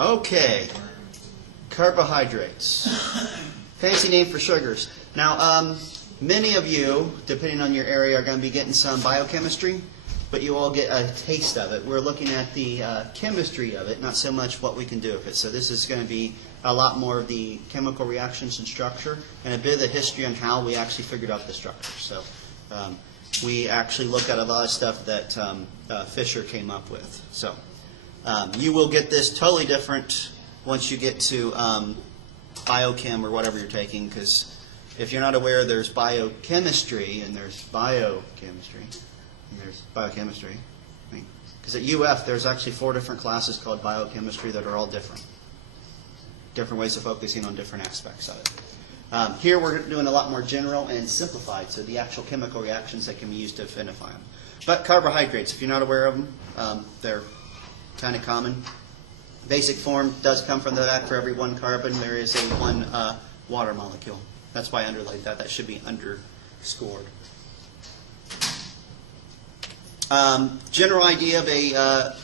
Okay, carbohydrates. Fancy name for sugars. Now, many of you, depending on your area, are going to be getting some biochemistry, but you all get a taste of it. We're looking at the chemistry of it, not so much what we can do with it. So this is going to be a lot more of the chemical reactions and structure, and a bit of the history on how we actually figured out the structure. So we actually look at a lot of stuff that Fischer came up with. So you will get this totally different once you get to biochem or whatever you're taking, because if you're not aware, there's biochemistry and there's biochemistry and there's biochemistry. Because at UF, there's actually 4 different classes called biochemistry that are all different. Different ways of focusing on different aspects of it. Here we're doing a lot more general and simplified, so the actual chemical reactions that can be used to identify them. But carbohydrates, if you're not aware of them, they're kind of common. Basic form does come from the fact for every 1 carbon there is a 1 water molecule. That's why I underlined that. That should be underscored. General idea of a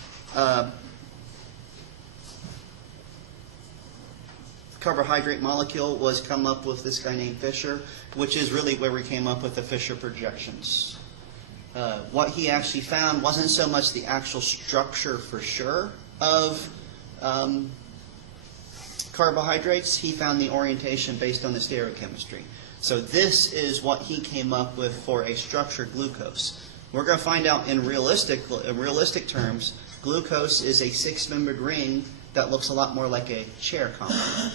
carbohydrate molecule was come up with this guy named Fischer, which is really where we came up with the Fischer projections. What he actually found wasn't so much the actual structure for sure of carbohydrates. He found the orientation based on the stereochemistry. So this is what he came up with for a structured glucose. We're going to find out in realistic terms, glucose is a 6-membered ring that looks a lot more like a chair compound.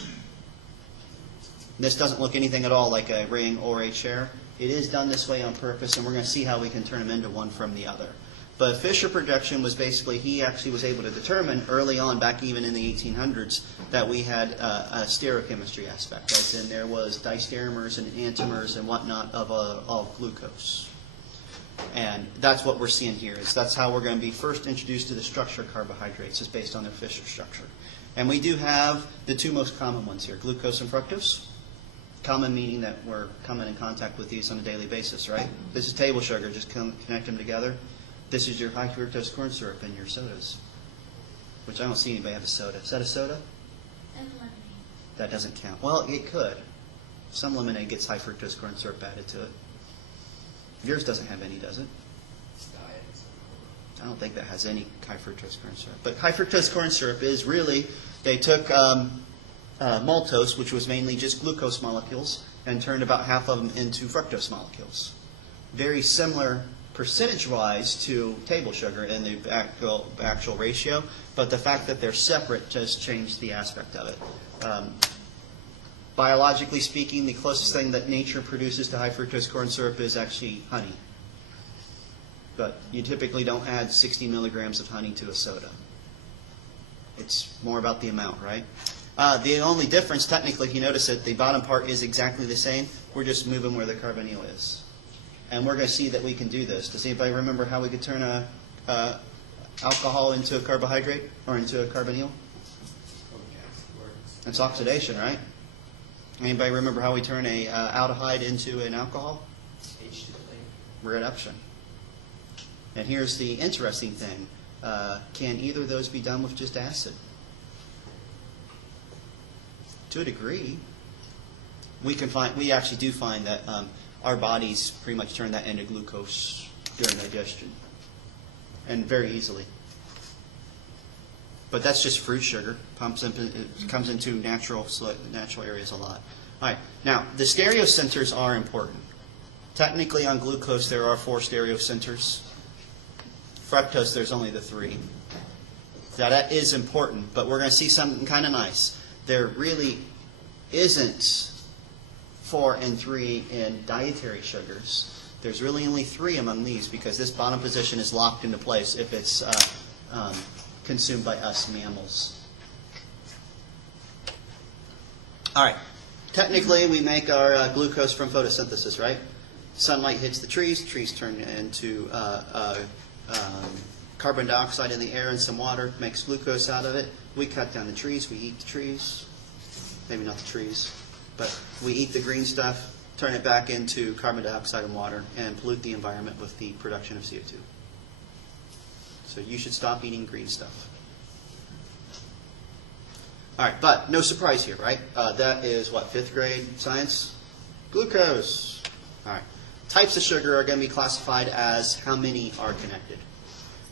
This doesn't look anything at all like a ring or a chair. It is done this way on purpose, and we're going to see how we can turn them into one from the other. But Fischer projection was basically, he actually was able to determine early on, back even in the 1800s, that we had a stereochemistry aspect, as in there was distereomers and enantiomers and whatnot of glucose. And that's what we're seeing here. That's how we're going to be first introduced to the structure of carbohydrates, is based on their Fischer structure. And we do have the 2 most common ones here, glucose and fructose. Common meaning that we're coming in contact with these on a daily basis, right? This is table sugar, just connect them together. This is your high fructose corn syrup in your sodas, which I don't see anybody have a soda. Is that a soda? And lemonade. That doesn't count. Well, it could. Some lemonade gets high fructose corn syrup added to it. Yours doesn't have any, does it? I don't think that has any high fructose corn syrup. But high fructose corn syrup is really, they took maltose, which was mainly just glucose molecules, and turned about half of them into fructose molecules. Very similar percentage-wise to table sugar in the actual ratio, but the fact that they're separate just changed the aspect of it. Biologically speaking, the closest thing that nature produces to high fructose corn syrup is actually honey. But you typically don't add 60 milligrams of honey to a soda. It's more about the amount, right? The only difference, technically, if you notice it, the bottom part is exactly the same. We're just moving where the carbonyl is. And we're going to see that we can do this. Does anybody remember how we could turn a alcohol into a carbohydrate or into a carbonyl? It's oxidation, right? Anybody remember how we turn a aldehyde into an alcohol? Reduction. And here's the interesting thing. Can either of those be done with just acid? To a degree. We actually do find that our bodies pretty much turn that into glucose during digestion. And very easily. But that's just fruit sugar. It comes into natural areas a lot. All right. Now, the stereocenters are important. Technically, on glucose, there are 4 stereocenters. Fructose, there's only the 3. Now, that is important, but we're going to see something kind of nice. There really isn't 4 and 3 in dietary sugars. There's really only 3 among these, because this bottom position is locked into place if it's consumed by us mammals. All right. Technically, we make our glucose from photosynthesis, right? Sunlight hits the trees turn into carbon dioxide in the air and some water, makes glucose out of it. We cut down the trees, we eat the trees. Maybe not the trees, but we eat the green stuff, turn it back into carbon dioxide and water, and pollute the environment with the production of CO2. So you should stop eating green stuff. All right, but no surprise here, right? That is what, 5th grade science? Glucose. All right. Types of sugar are going to be classified as how many are connected.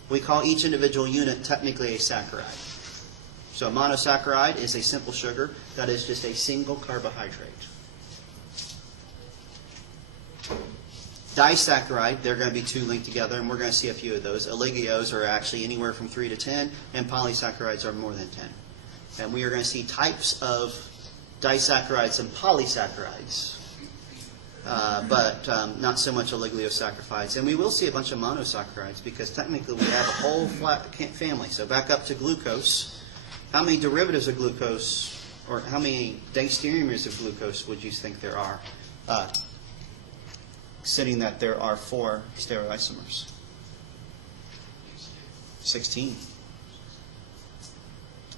We call each individual unit technically a saccharide. So a monosaccharide is a simple sugar that is just a single carbohydrate. Disaccharide, they're going to be 2 linked together, and we're going to see a few of those. Oligos are actually anywhere from 3 to 10, and polysaccharides are more than 10. And we are going to see types of disaccharides and polysaccharides, but not so much oligosaccharides. And we will see a bunch of monosaccharides because technically we have a whole flat family. So back up to glucose. How many derivatives of glucose, or how many diastereomers of glucose would you think there are? Sitting that there are 4 stereoisomers. 16.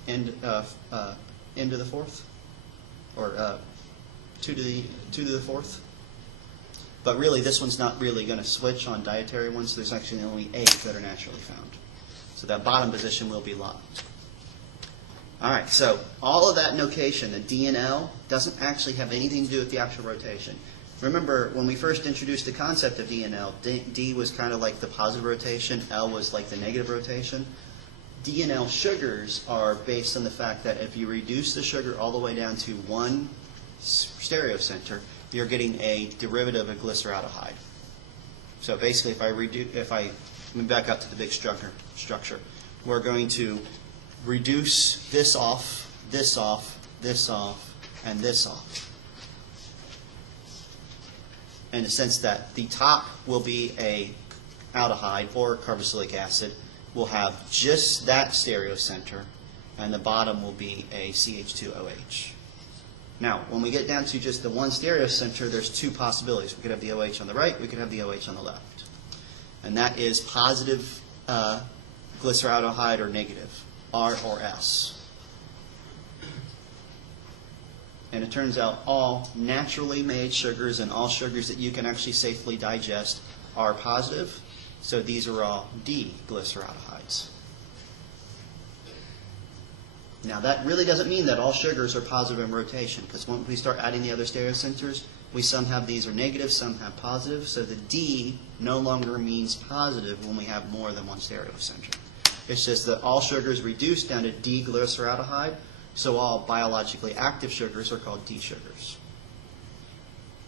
End of the 4th, or 2 to the 4th. But really, this one's not really going to switch on dietary ones. There's actually only 8 that are naturally found. So that bottom position will be locked. All right, so all of that notation, the D and L, doesn't actually have anything to do with the actual rotation. Remember, when we first introduced the concept of D and L, D was kind of like the positive rotation, L was like the negative rotation. D and L sugars are based on the fact that if you reduce the sugar all the way down to 1 stereocenter, you're getting a derivative of glyceraldehyde. So basically, if I move back up to the big structure, we're going to reduce this off, this off, this off, and this off. In the sense that the top will be a aldehyde or carboxylic acid, will have just that stereocenter, and the bottom will be a CH2OH. Now, when we get down to just the 1 stereocenter, there's 2 possibilities. We could have the OH on the right, we could have the OH on the left. And that is positive glyceraldehyde or negative, R or S. And it turns out all naturally made sugars and all sugars that you can actually safely digest are positive. So these are all D-glyceraldehydes. Now that really doesn't mean that all sugars are positive in rotation, because when we start adding the other stereocenters, some have these are negative, some have positive. So the D no longer means positive when we have more than 1 stereocenter. It's just that all sugars reduce down to D-glyceraldehyde. So all biologically active sugars are called D sugars.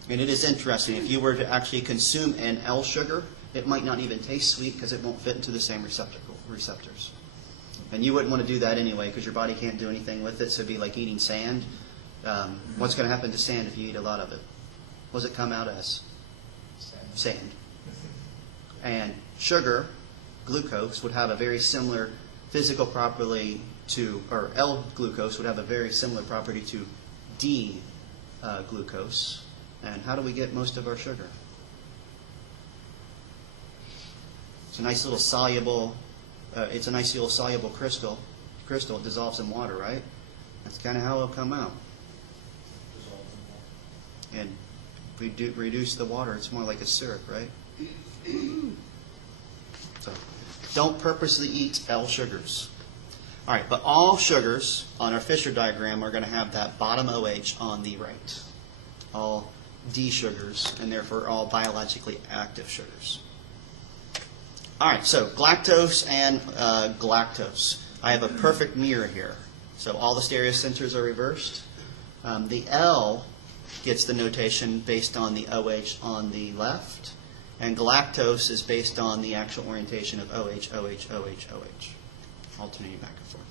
And it is interesting, if you were to actually consume an L sugar, it might not even taste sweet because it won't fit into the same receptors. And you wouldn't want to do that anyway because your body can't do anything with it, so it'd be like eating sand. What's going to happen to sand if you eat a lot of it? What does it come out as? Sand. And sugar, glucose, would have a very similar physical property to, or L-glucose would have a very similar property to D-glucose. And how do we get most of our sugar? It's a nice little soluble, crystal. It dissolves in water, right? That's kind of how it'll come out. And if we reduce the water, it's more like a syrup, right? So don't purposely eat L sugars. All right, but all sugars on our Fischer diagram are going to have that bottom OH on the right. All D sugars, and therefore all biologically active sugars. All right, so galactose and galactose. I have a perfect mirror here. So all the stereocenters are reversed. The L gets the notation based on the OH on the left, and galactose is based on the actual orientation of OH, OH, OH, OH. Alternating back and forth.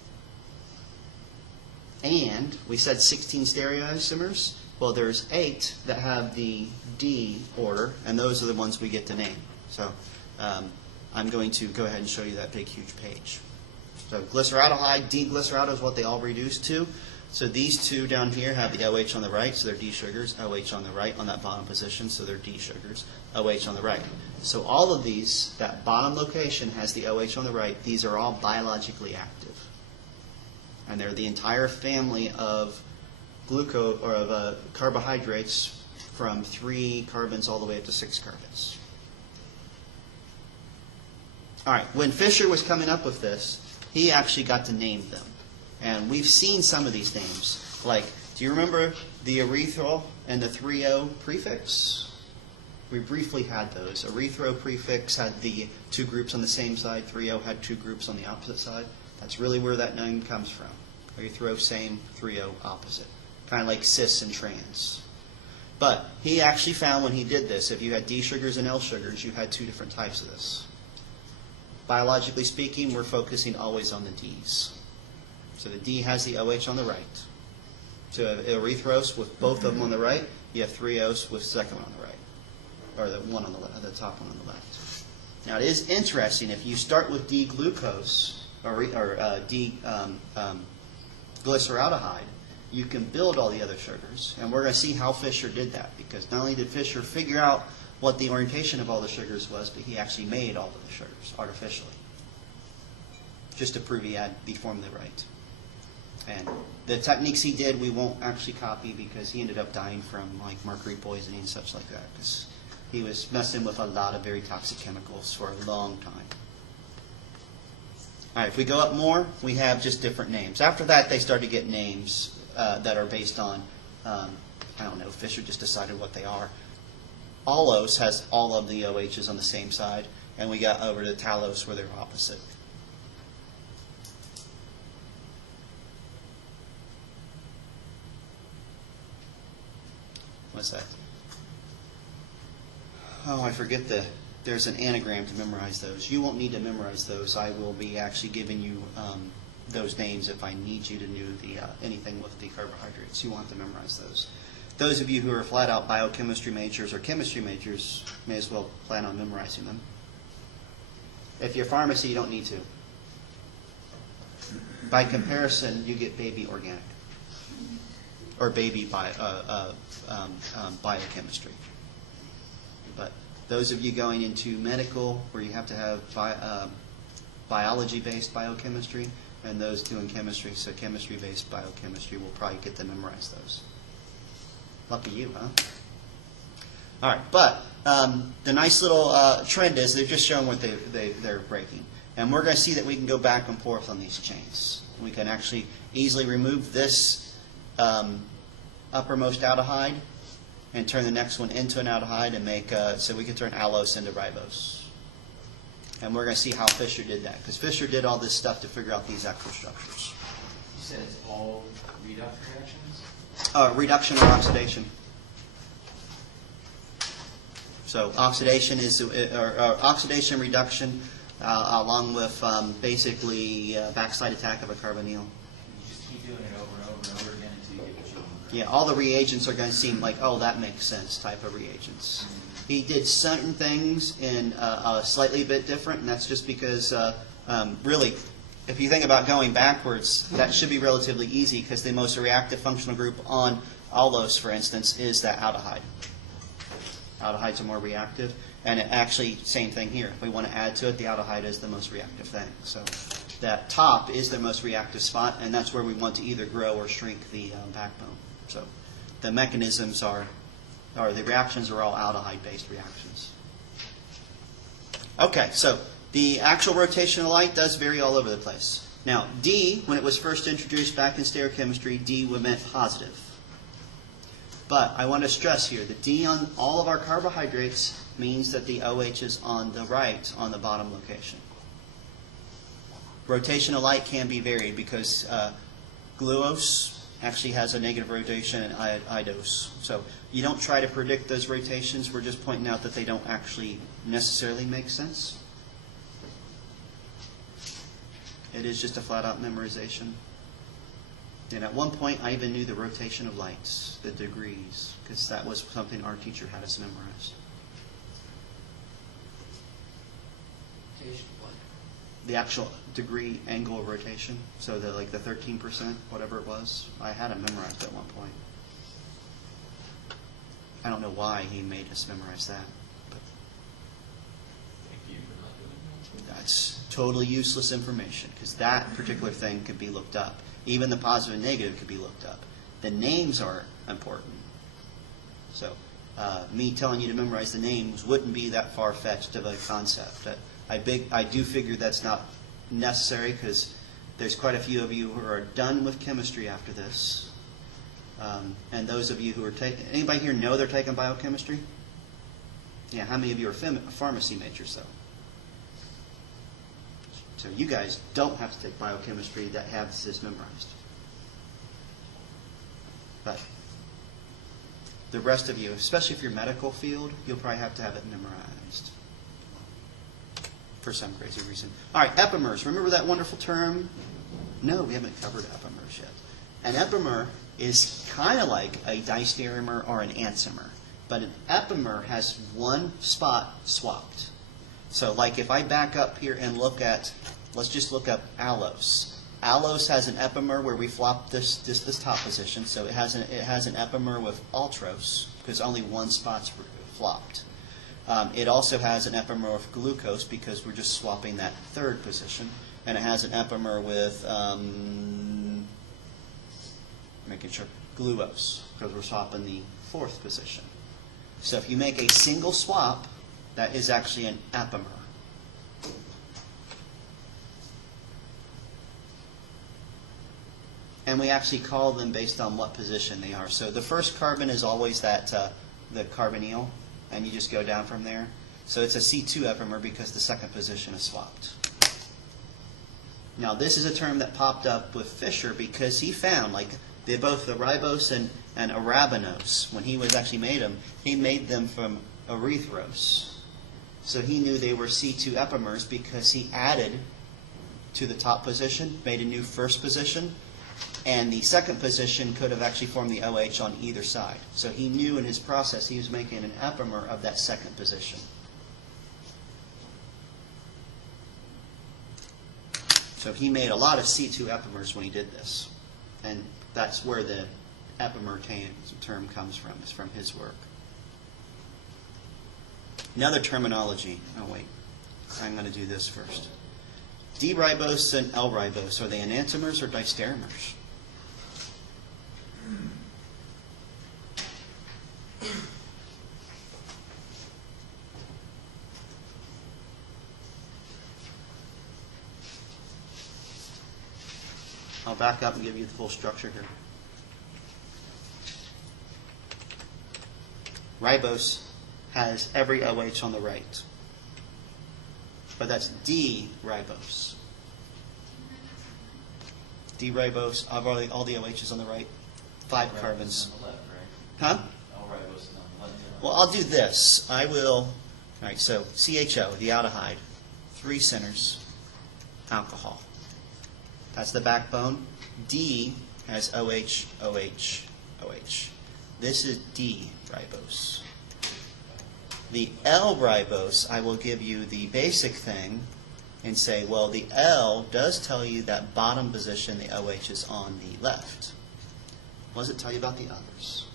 And we said 16 stereoisomers. Well, there's 8 that have the D order, and those are the ones we get to name. So I'm going to go ahead and show you that big, huge page. So glyceraldehyde, D-glyceraldehyde is what they all reduce to. So these 2 down here have the OH on the right, so they're D sugars. OH on the right on that bottom position, so they're D sugars. OH on the right. So all of these, that bottom location has the OH on the right. These are all biologically active. And they're the entire family of glucose or of carbohydrates from 3 carbons all the way up to 6 carbons. All right, when Fischer was coming up with this, he actually got to name them. And we've seen some of these names. Like, do you remember the erythral and the 3O prefix? We briefly had those. Erythro prefix had the two groups on the same side. 3O had two groups on the opposite side. That's really where that name comes from. Erythro, same, 3O, opposite. Kind of like cis and trans. But he actually found when he did this, if you had D sugars and L sugars, you had two different types of this. Biologically speaking, we're focusing always on the Ds. So the D has the OH on the right. So you have erythros with both of them on the right. You have 3Os with the second one on the right. Or the one on the left, the top one on the left. Now it is interesting, if you start with D-glucose, or D-glyceraldehyde, you can build all the other sugars. And we're going to see how Fischer did that, because not only did Fischer figure out what the orientation of all the sugars was, but he actually made all of the sugars artificially, just to prove he had the formula right. And the techniques he did, we won't actually copy, because he ended up dying from like mercury poisoning and such like that, because he was messing with a lot of very toxic chemicals for a long time. All right, if we go up more, we have just different names. After that, they started to get names that are based on, I don't know, Fischer just decided what they are. Allose has all of the OHs on the same side, and we got over to Talose where they're opposite. What's that? Oh, I forget there's an anagram to memorize those. You won't need to memorize those. I will be actually giving you those names if I need you to know anything with the carbohydrates. You won't have to memorize those. Those of you who are flat out biochemistry majors or chemistry majors may as well plan on memorizing them. If you're pharmacy, you don't need to. By comparison, you get baby organic or baby biochemistry. But those of you going into medical, where you have to have biology-based biochemistry, and those doing chemistry, so chemistry-based biochemistry, will probably get to memorize those. Lucky you, huh? All right, but the nice little trend is they're just showing what they're breaking. And we're going to see that we can go back and forth on these chains. We can actually easily remove this uppermost aldehyde and turn the next one into an aldehyde and make, so we can turn allose into ribose. And we're going to see how Fischer did that, because Fischer did all this stuff to figure out these actual structures. You said it's all redox reactions? Reduction or oxidation. So oxidation is oxidation reduction, along with basically backside attack of a carbonyl. You just keep doing it over and over and over again until you get what you want. Yeah, all the reagents are going to seem like, oh, that makes sense type of reagents. He did certain things in slightly bit different, and that's just because really, if you think about going backwards, that should be relatively easy, because the most reactive functional group on allose, for instance, is that aldehyde. Aldehydes are more reactive, and it actually, same thing here. If we want to add to it, the aldehyde is the most reactive thing. So that top is the most reactive spot, and that's where we want to either grow or shrink the backbone. So the mechanisms are, or the reactions are all aldehyde-based reactions. Okay, so the actual rotation of light does vary all over the place. Now, D, when it was first introduced back in stereochemistry, D meant positive. But I want to stress here, the D on all of our carbohydrates means that the OH is on the right, on the bottom location. Rotation of light can be varied, because glucose actually has a negative rotation in idose. So you don't try to predict those rotations. We're just pointing out that they don't actually necessarily make sense. It is just a flat-out memorization. And at one point, I even knew the rotation of lights, the degrees, because that was something our teacher had us memorize. The actual degree angle of rotation, so the 13%, whatever it was, I had it memorized at one point. I don't know why he made us memorize that, but that's totally useless information, because that particular thing could be looked up. Even the positive and negative could be looked up. The names are important. So me telling you to memorize the names wouldn't be that far-fetched of a concept. I do figure that's not necessary, because There's quite a few of you who are done with chemistry after this. And those of you who are taking, anybody here know they're taking biochemistry? Yeah, how many of you are pharmacy majors, though? So you guys don't have to take biochemistry that have this memorized. But the rest of you, especially if you're medical field, you'll probably have to have it memorized for some crazy reason. All right, epimers. Remember that wonderful term? No, we haven't covered epimers yet. An epimer is kind of like a distereomer or an enantiomer. But an epimer has one spot swapped. So like if I back up here and look at, let's just look up allose. Allose has an epimer where we flop this top position. So it has an epimer with ultrose because only one spot's flopped. It also has an epimer with glucose because we're just swapping that third position. And it has an epimer with, making sure, gluose because we're swapping the fourth position. So if you make a single swap, that is actually an epimer. And we actually call them based on what position they are. So the first carbon is always that the carbonyl, and you just go down from there. So it's a C2 epimer because the second position is swapped. Now this is a term that popped up with Fischer because he found, like, they're both the ribose and arabinose. When he was actually made them, he made them from erythrose. So he knew they were C2 epimers because he added to the top position, made a new first position, and the second position could have actually formed the OH on either side. So he knew in his process he was making an epimer of that second position. So he made a lot of C2 epimers when he did this. And that's where the epimer term comes from, is from his work. Another terminology. Oh, wait. I'm going to do this first. D-ribose and L-ribose, are they enantiomers or distereomers? I'll back up and give you the full structure here. Ribose has every OH on the right. But that's D-ribose. D-ribose, all the OHs on the right. 5 carbons. On the left, Huh? right? L-ribose is on the left. Well, I'll do this. I will, all right, so CHO, the aldehyde, 3 centers, alcohol. That's the backbone. D has OH, OH, OH. This is D-ribose. The L-ribose, I will give you the basic thing and say, well, the L does tell you that bottom position, the OH is on the left. What does it tell you about the others?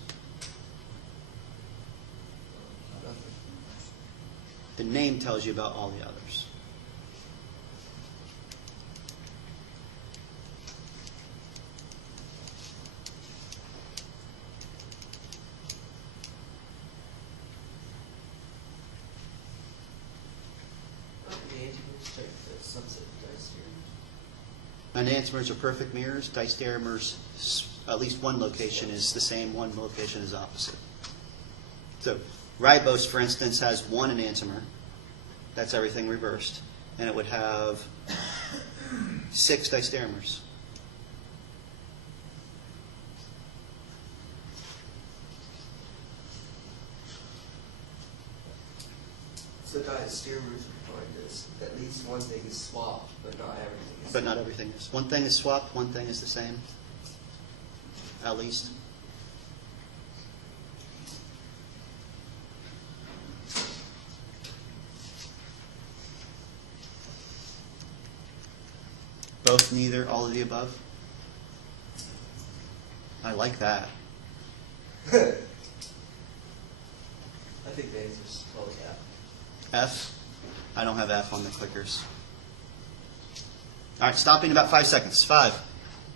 The name tells you about all the others. Enantiomers are perfect mirrors. Distereomers, at least one location is the same, one location is opposite. So ribose, for instance, has one enantiomer. That's everything reversed. And it would have 6 distereomers. So diastereomers are defined as at least one thing is swapped, but not everything is. But not everything is. One thing is swapped, one thing is the same. At least. Both, neither, all of the above. I like that. I think the answer is probably F. F? I don't have F on the clickers. All right, stopping in about 5 seconds. 5,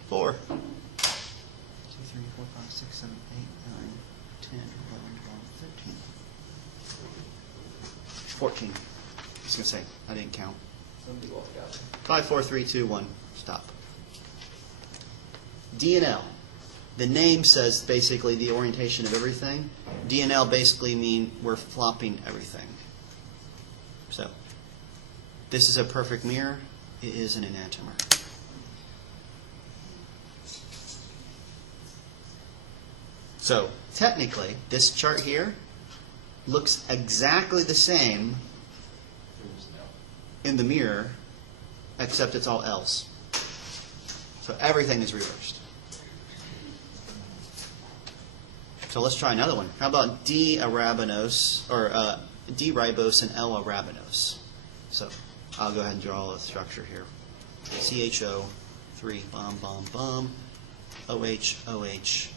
4, 2, 3, 4, 5, 6, 7, 8, 9, 10, 11, 12, 13, 14. I was going to say, I didn't count. Somebody walked out. 5, 4, 3, 2, 1. Stop. D and L. The name says basically the orientation of everything. D and L basically mean we're flopping everything. So this is a perfect mirror. It is an enantiomer. So technically, this chart here looks exactly the same in the mirror, except it's all L's. So everything is reversed. So let's try another one. How about D-arabinose, or D-ribose and L-arabinose? So I'll go ahead and draw a structure here. CHO, 3, bomb, bomb, bomb, OH, OH,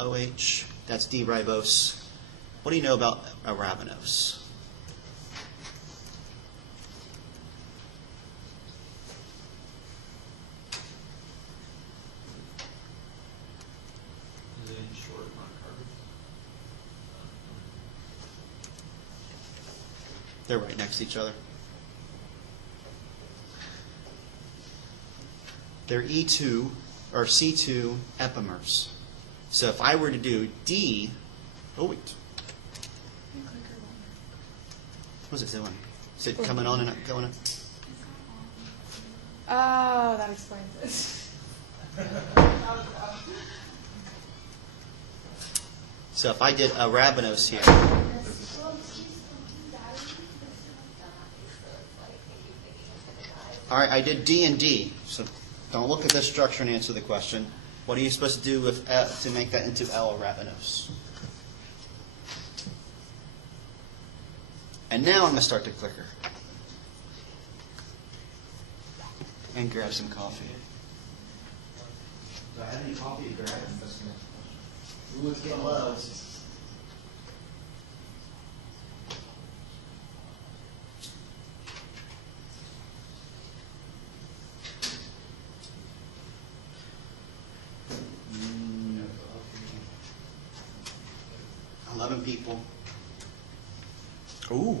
OH. That's D-ribose. What do you know about arabinose? They're right next to each other. They're E2 or C2 epimers. So if I were to do D, oh wait, what's it doing? Is it coming on and not going on? Oh, that explains it. So if I did arabinose here, all right, I did D and D. So don't look at this structure and answer the question. What are you supposed to do with to make that into L-arabinose? And now I'm going to start the clicker. And grab some coffee. Do I have any coffee to grab? Ooh, it's getting low. 11 people. Ooh.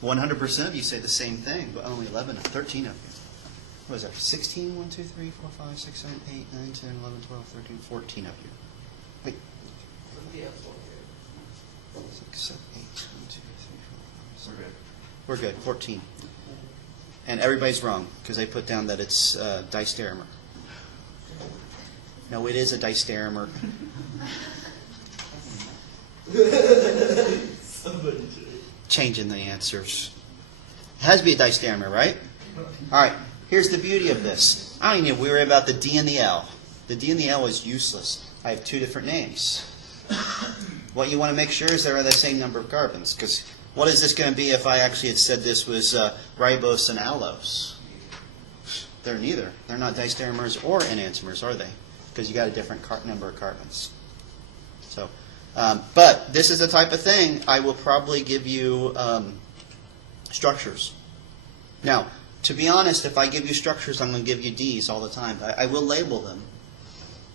100% of you say the same thing, but only 13 of you. What is that? 16? 1, 2, 3, 4, 5, 6, 7, 8, 9, 10, 11, 12, 13, 14 of you. Wait. 6, 7, 8, 1, 2, 3, 4, 5, 6. We're good. 14. And everybody's wrong because they put down that it's distereomer. No, it is a distereomer. Changing the answers. It has to be a distereomer, right? All right. Here's the beauty of this. I don't need to worry about the D and the L. The D and the L is useless. I have two different names. What you want to make sure is there are the same number of carbons. Because what is this going to be if I actually had said this was ribose and allose? They're neither. They're not distereomers or enantiomers, are they? Because you got a different number of carbons. So, but this is the type of thing I will probably give you structures. Now, to be honest, if I give you structures, I'm going to give you Ds all the time. I will label them.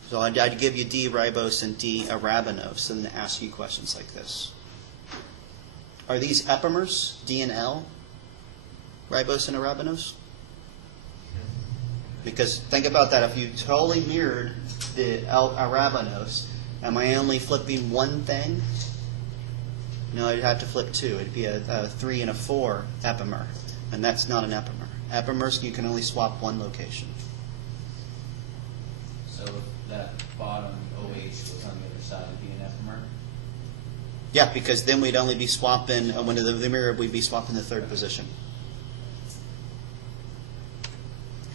So I'd give you D-ribose and D-arabinose and then ask you questions like this. Are these epimers, D and L, ribose and arabinose? Because think about that. If you totally mirrored the arabinose, am I only flipping one thing? No, I'd have to flip two. It'd be a 3 and a 4 epimer, and that's not an epimer. Epimers, you can only swap one location. So if that bottom OH was on the other side, it'd be an epimer? Yeah, because then we'd only be swapping, when the mirror, we'd be swapping the third position.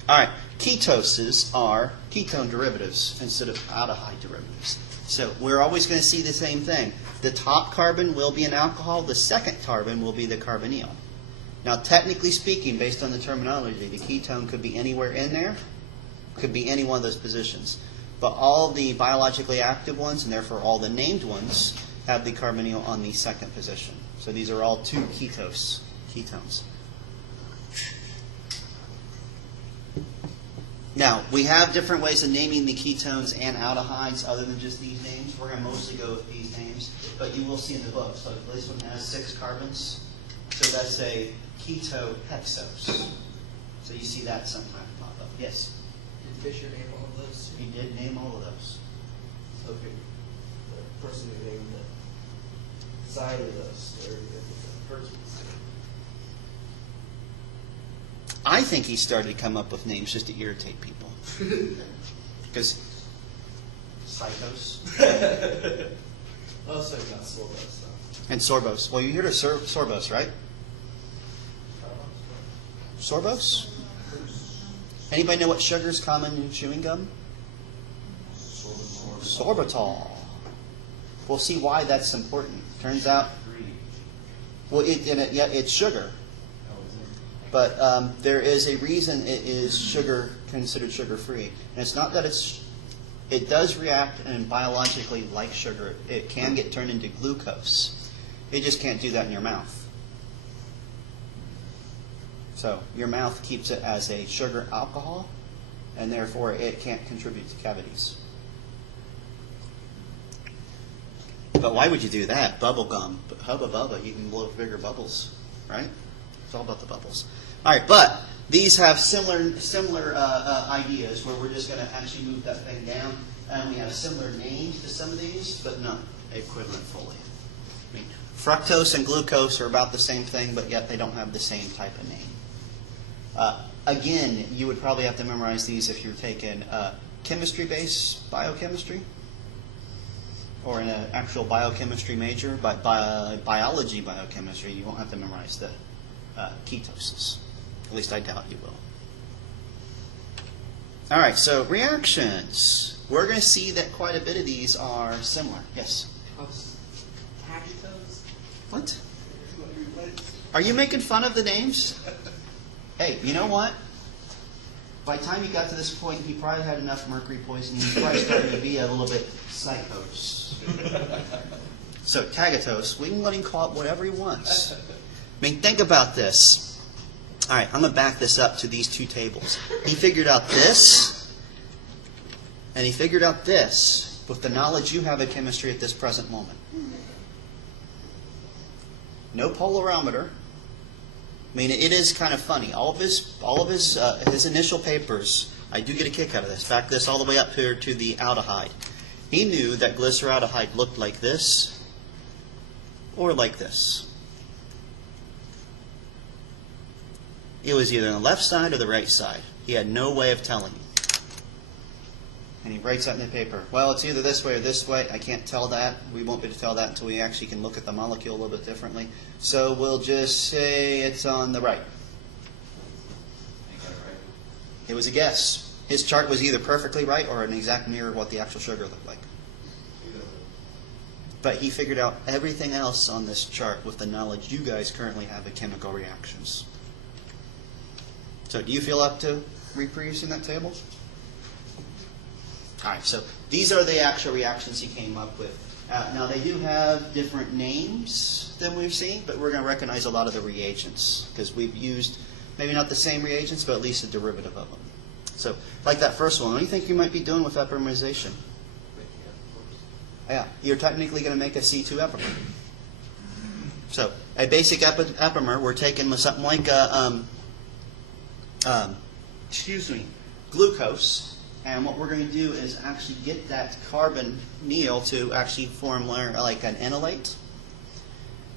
All right, ketoses are ketone derivatives instead of aldehyde derivatives. So we're always going to see the same thing. The top carbon will be an alcohol. The second carbon will be the carbonyl. Now, technically speaking, based on the terminology, the ketone could be anywhere in there, could be any one of those positions. But all the biologically active ones, and therefore all the named ones, have the carbonyl on the second position. So these are all 2 ketones. Now, we have different ways of naming the ketones and aldehydes other than just these names. We're going to mostly go with these names, but you will see in the book. So this one has 6 carbons. So that's a ketohexose. So you see that sometimes pop up. Yes? Did Fischer name all of those? He did name all of those. So the person who named the side of those, or the person. I think he started to come up with names just to irritate people. Because Psychos Also got Sorbos stuff. and Sorbos. Well, you heard of Sorbos, right? Sorbos? Anybody know what sugar is common in chewing gum? Sorbitol. We'll see why that's important. Turns out, well, it's sugar. But there is a reason it is considered sugar-free. And it's not that it does react and biologically like sugar. It can get turned into glucose. It just can't do that in your mouth. So your mouth keeps it as a sugar alcohol, and therefore it can't contribute to cavities. But why would you do that? Bubble gum. Hubba bubba, you can blow bigger bubbles, right? It's all about the bubbles. All right, but these have similar ideas where we're just going to actually move that thing down, and we have similar names to some of these, but not equivalent fully. I mean, fructose and glucose are about the same thing, but yet they don't have the same type of name. Again, you would probably have to memorize these if you're taking chemistry-based biochemistry, or in an actual biochemistry major, but biology biochemistry, you won't have to memorize the ketoses. At least I doubt you will. All right, so reactions. We're going to see that quite a bit of these are similar. Yes? Ketones? What? Are you making fun of the names? Hey, you know what? By the time you got to this point, he probably had enough mercury poisoning. He's probably starting to be a little bit psychos. So, tagatose, we can let him call it whatever he wants. I mean, think about this. All right, I'm going to back this up to these two tables. He figured out this, and he figured out this with the knowledge you have of chemistry at this present moment. No polarimeter. I mean, it is kind of funny. All of his initial papers, I do get a kick out of this. Back this all the way up here to the aldehyde. He knew that glyceraldehyde looked like this or like this. It was either on the left side or the right side. He had no way of telling you. And he writes out in the paper, well, it's either this way or this way. I can't tell that. We won't be able to tell that until we actually can look at the molecule a little bit differently. So we'll just say it's on the right. It was a guess. His chart was either perfectly right or an exact mirror of what the actual sugar looked like. But he figured out everything else on this chart with the knowledge you guys currently have of chemical reactions. So do you feel up to reproducing that table? All right, so these are the actual reactions he came up with. Now, they do have different names than we've seen, but we're going to recognize a lot of the reagents because we've used maybe not the same reagents, but at least a derivative of them. So, like that first one, what do you think you might be doing with epimerization? Yeah, you're technically going to make a C2 epimer. So, a basic epimer, we're taking something like glucose. And what we're going to do is actually get that carbonyl to actually form like an enolate.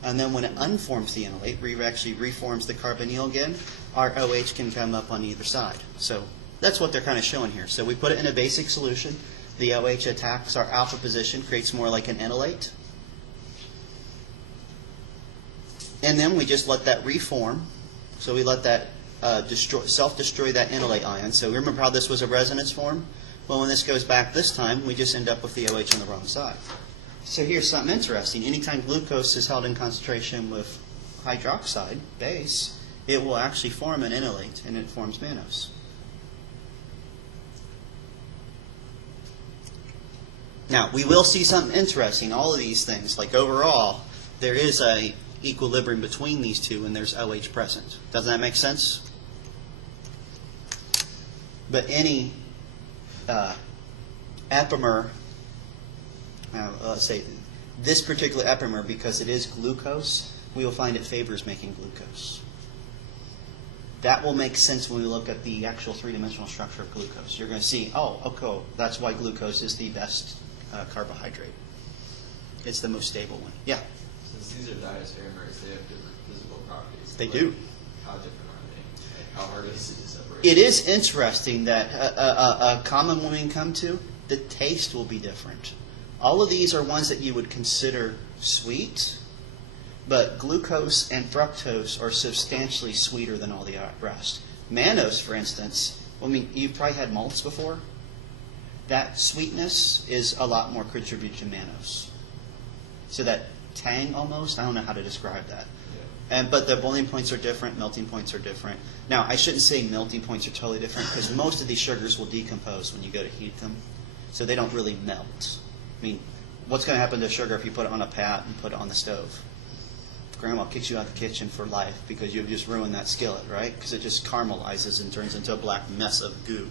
And then when it unforms the enolate, actually reforms the carbonyl again, our OH can come up on either side. So that's what they're kind of showing here. So we put it in a basic solution. The OH attacks our alpha position, creates more like an enolate. And then we just let that reform. So we let that self-destroy that enolate ion. So remember how this was a resonance form? Well, when this goes back this time, we just end up with the OH on the wrong side. So here's something interesting. Anytime glucose is held in concentration with hydroxide base, it will actually form an enolate, and it forms mannose. Now, we will see something interesting. All of these things, like overall, there is a equilibrium between these two, and there's OH present. Doesn't that make sense? But any epimer, let's say this particular epimer, because it is glucose, we will find it favors making glucose. That will make sense when we look at the actual three-dimensional structure of glucose. You're going to see, oh, okay, that's why glucose is the best carbohydrate. It's the most stable one. Yeah? Since these are diastereomers, they have different physical properties. They do. How different are they? Like, how hard is it to separate? It is interesting that a common one we can come to, the taste will be different. All of these are ones that you would consider sweet, but glucose and fructose are substantially sweeter than all the rest. Mannose, for instance, I mean, you've probably had malts before. That sweetness is a lot more contributed to mannose. So that tang almost, I don't know how to describe that. But the boiling points are different, melting points are different. Now, I shouldn't say melting points are totally different because most of these sugars will decompose when you go to heat them. So they don't really melt. I mean, what's going to happen to sugar if you put it on a pat and put it on the stove? Grandma kicks you out of the kitchen for life because you've just ruined that skillet, right? Because it just caramelizes and turns into a black mess of goo.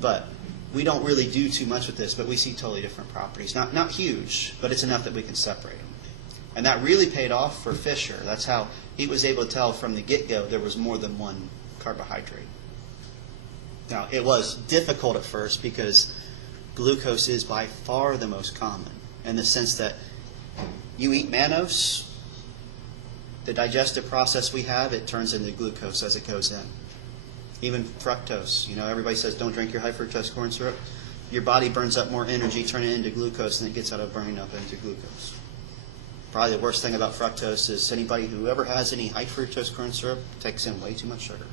But we don't really do too much with this, but we see totally different properties. Not huge, but it's enough that we can separate them. And that really paid off for Fischer. That's how he was able to tell from the get-go there was more than one carbohydrate. Now, it was difficult at first because glucose is by far the most common in the sense that you eat mannose, the digestive process we have, it turns into glucose as it goes in. Even fructose. You know, everybody says don't drink your high fructose corn syrup. Your body burns up more energy, turning it into glucose than it gets out of burning up into glucose. Probably the worst thing about fructose is anybody who ever has any high fructose corn syrup takes in way too much sugar.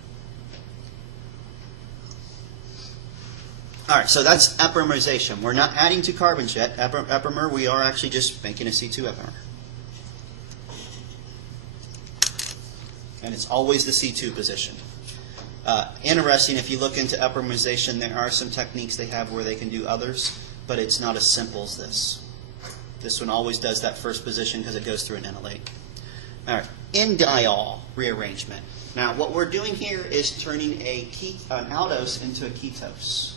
All right, so that's epimerization. We're not adding to carbons yet. Epimer, we are actually just making a C2 epimer. And it's always the C2 position. Interesting, if you look into epimerization, there are some techniques they have where they can do others, but it's not as simple as this. This one always does that first position because it goes through an enolate. All right, Enediol rearrangement. Now, what we're doing here is turning an aldose into a ketose.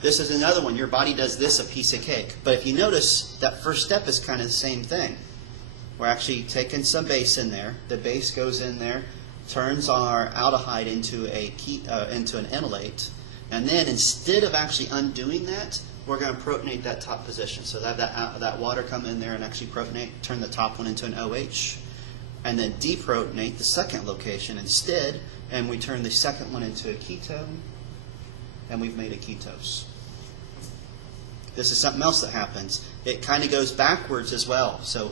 This is another one. Your body does this a piece of cake. But if you notice, that first step is kind of the same thing. We're actually taking some base in there. The base goes in there, turns our aldehyde into an enolate, and then instead of actually undoing that, we're going to protonate that top position. So that water come in there and actually protonate, turn the top one into an OH, and then deprotonate the second location instead, and we turn the second one into a ketone, and we've made a ketose. This is something else that happens. It kind of goes backwards as well. So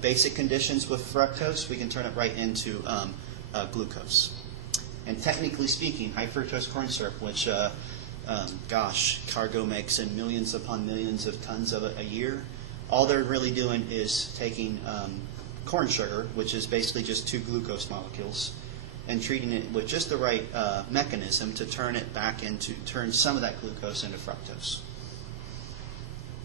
basic conditions with fructose, we can turn it right into glucose. And technically speaking, high fructose corn syrup, which, Cargo makes in millions upon millions of tons of it a year, all they're really doing is taking corn sugar, which is basically just two glucose molecules, and treating it with just the right mechanism to turn some of that glucose into fructose.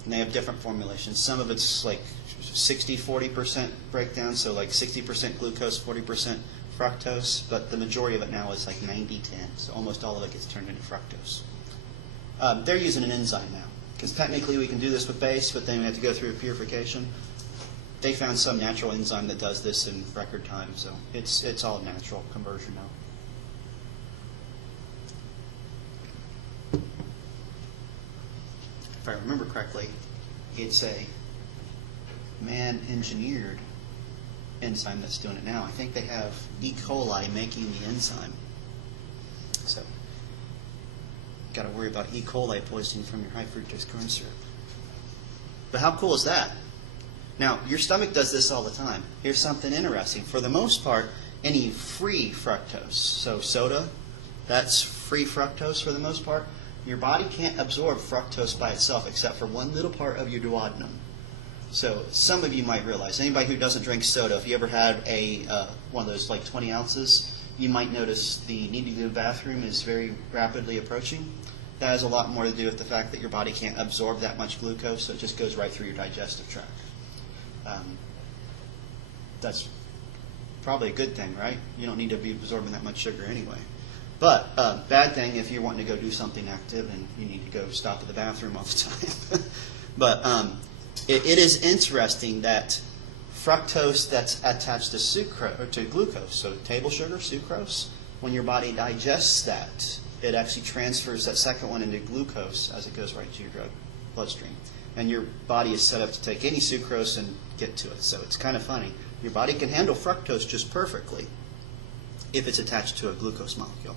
And they have different formulations. Some of it's like 60-40% breakdown, so like 60% glucose, 40% fructose, but the majority of it now is like 90-10, so almost all of it gets turned into fructose. They're using an enzyme now, because technically we can do this with base, but then we have to go through purification. They found some natural enzyme that does this in record time, so it's all natural conversion now. If I remember correctly, it's a man-engineered enzyme that's doing it now. I think they have E. coli making the enzyme. So, got to worry about E. coli poisoning from your high fructose corn syrup. But how cool is that? Now, your stomach does this all the time. Here's something interesting. For the most part, any free fructose, so soda, that's free fructose for the most part. Your body can't absorb fructose by itself except for one little part of your duodenum. So some of you might realize, anybody who doesn't drink soda, if you ever had one of those like 20 ounces, you might notice the need to go to the bathroom is very rapidly approaching. That has a lot more to do with the fact that your body can't absorb that much glucose, so it just goes right through your digestive tract. That's probably a good thing, right? You don't need to be absorbing that much sugar anyway. But bad thing if you're wanting to go do something active and you need to go stop at the bathroom all the time. But it is interesting that fructose that's attached to sucrose, or to glucose, so table sugar, sucrose. When your body digests that, it actually transfers that second one into glucose as it goes right to your bloodstream. And your body is set up to take any sucrose and get to it. So it's kind of funny. Your body can handle fructose just perfectly if it's attached to a glucose molecule,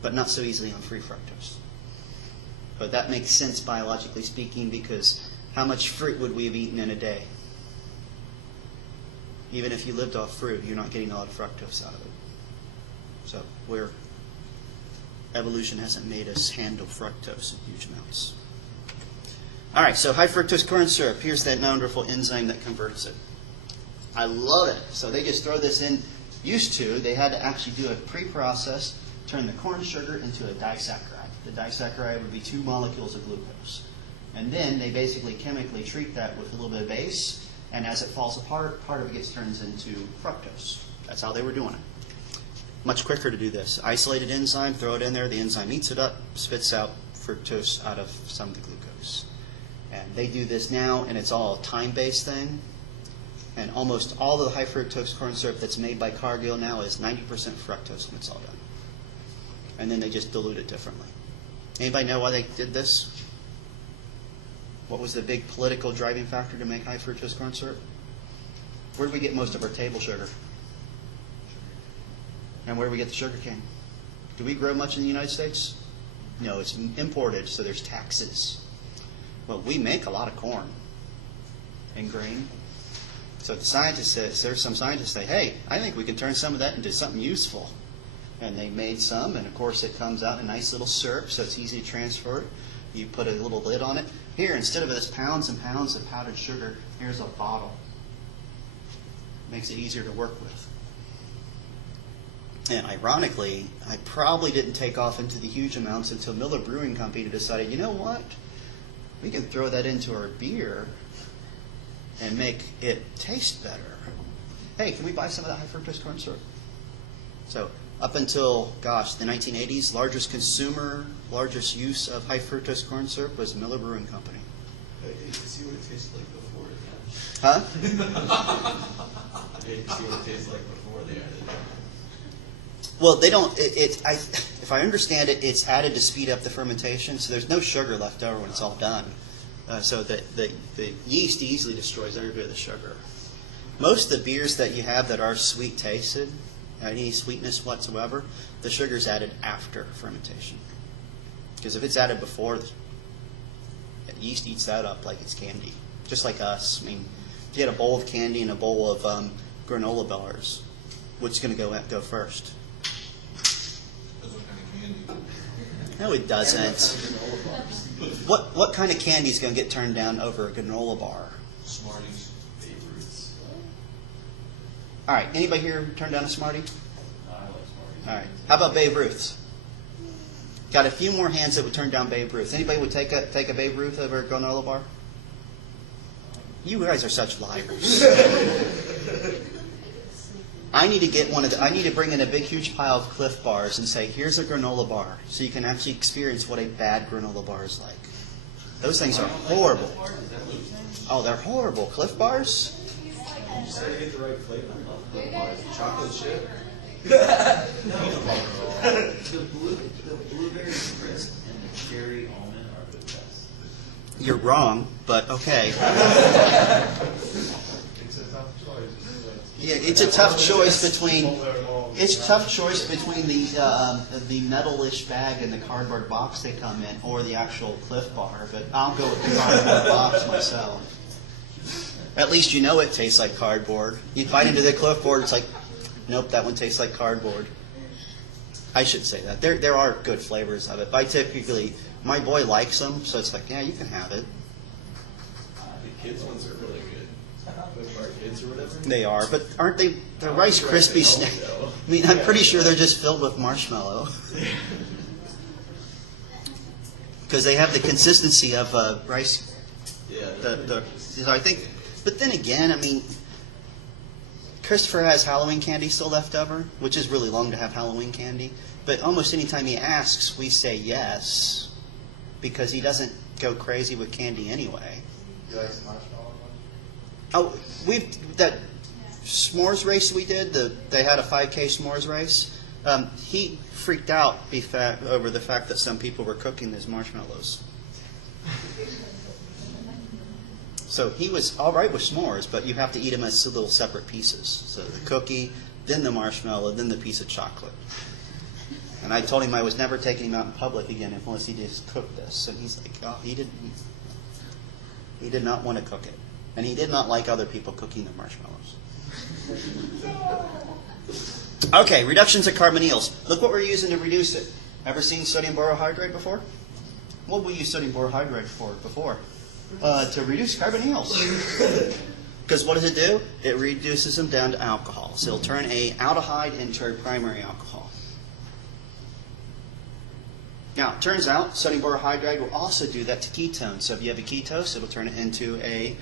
but not so easily on free fructose. But that makes sense biologically speaking, because how much fruit would we have eaten in a day? Even if you lived off fruit, you're not getting a lot of fructose out of it. So evolution hasn't made us handle fructose in huge amounts. All right, so high fructose corn syrup. Here's that wonderful enzyme that converts it. I love it. So they just throw this in. Used to, they had to actually do a pre-process, turn the corn sugar into a disaccharide. The disaccharide would be 2 molecules of glucose. And then they basically chemically treat that with a little bit of base, and as it falls apart, part of it gets turned into fructose. That's how they were doing it. Much quicker to do this. Isolated enzyme, throw it in there, the enzyme eats it up, spits out fructose out of some of the glucose. And they do this now, and it's all a time-based thing. And almost all of the high fructose corn syrup that's made by Cargill now is 90% fructose when it's all done. And then they just dilute it differently. Anybody know why they did this? What was the big political driving factor to make high fructose corn syrup? Where do we get most of our table sugar? And where do we get the sugar cane? Do we grow much in the United States? No, it's imported, so there's taxes. Well, we make a lot of corn and grain. So the scientists there's some scientists say, hey, I think we can turn some of that into something useful. And they made some, and of course it comes out in a nice little syrup, so it's easy to transfer it. You put a little lid on it. Here, instead of this pounds and pounds of powdered sugar, here's a bottle. Makes it easier to work with. And ironically, I probably didn't take off into the huge amounts until Miller Brewing Company decided, you know what? We can throw that into our beer and make it taste better. Hey, can we buy some of that high fructose corn syrup? So up until, gosh, the 1980s, largest consumer, largest use of high fructose corn syrup was Miller Brewing Company. I hate to see what it tastes like before it. Huh? I hate to see what it tastes like before they added it. Well, they don't. If I understand it, it's added to speed up the fermentation, so there's no sugar left over when it's all done. So the yeast easily destroys every bit of the sugar. Most of the beers that you have that are sweet tasted, any sweetness whatsoever, the sugar's added after fermentation. Because if it's added before, the yeast eats that up like it's candy. Just like us. I mean, if you had a bowl of candy and a bowl of granola bars, what's going to go first? No, it doesn't. What kind of candy is going to get turned down over a granola bar? Smarties, Babe Ruths. All right, anybody here turn down a Smartie? I like Smarties. All right, how about Babe Ruths? Got a few more hands that would turn down Babe Ruths. Anybody would take a Babe Ruth over a granola bar? You guys are such liars. I need to get I need to bring in a big, huge pile of Cliff Bars and say, here's a granola bar, so you can actually experience what a bad granola bar is like. Those things are horrible. Oh, they're horrible. Cliff Bars? You said to get the right flavor. Chocolate chip. The blueberry crisp and the cherry almond are the best. You're wrong, but okay. It's a tough choice. Yeah, it's a tough choice between the metalish bag and the cardboard box they come in, or the actual Cliff Bar. But I'll go with the cardboard box myself. At least you know it tastes like cardboard. You bite into the Cliff Bar, it's like, nope, that one tastes like cardboard. I should say that. There are good flavors of it. But my boy likes them, so it's like, yeah, you can have it. The kids' ones are really good. Cliff Bar Kids or whatever. They are, but aren't they? The Rice Krispie snack. I mean, I'm pretty sure they're just filled with marshmallow. Because they have the consistency of rice. Yeah. I think, but then again, I mean, Christopher has Halloween candy still left over, which is really long to have Halloween candy. But almost any time he asks, we say yes, because he doesn't go crazy with candy anyway. You like some marshmallow? Oh, that s'mores race we did. They had a 5K s'mores race. He freaked out over the fact that some people were cooking his marshmallows. So he was all right with s'mores, but you have to eat them as little separate pieces. So the cookie, then the marshmallow, then the piece of chocolate. And I told him I was never taking him out in public again unless he just cooked this. And he's like, oh, he did not want to cook it. And he did not like other people cooking the marshmallows. Okay, reductions of carbonyls. Look what we're using to reduce it. Ever seen sodium borohydride before? What did we use sodium borohydride for before? To reduce carbonyls. Because what does it do? It reduces them down to alcohol. So it'll turn a aldehyde into a primary alcohol. Now, it turns out sodium borohydride will also do that to ketones. So if you have a ketose, it'll turn it into a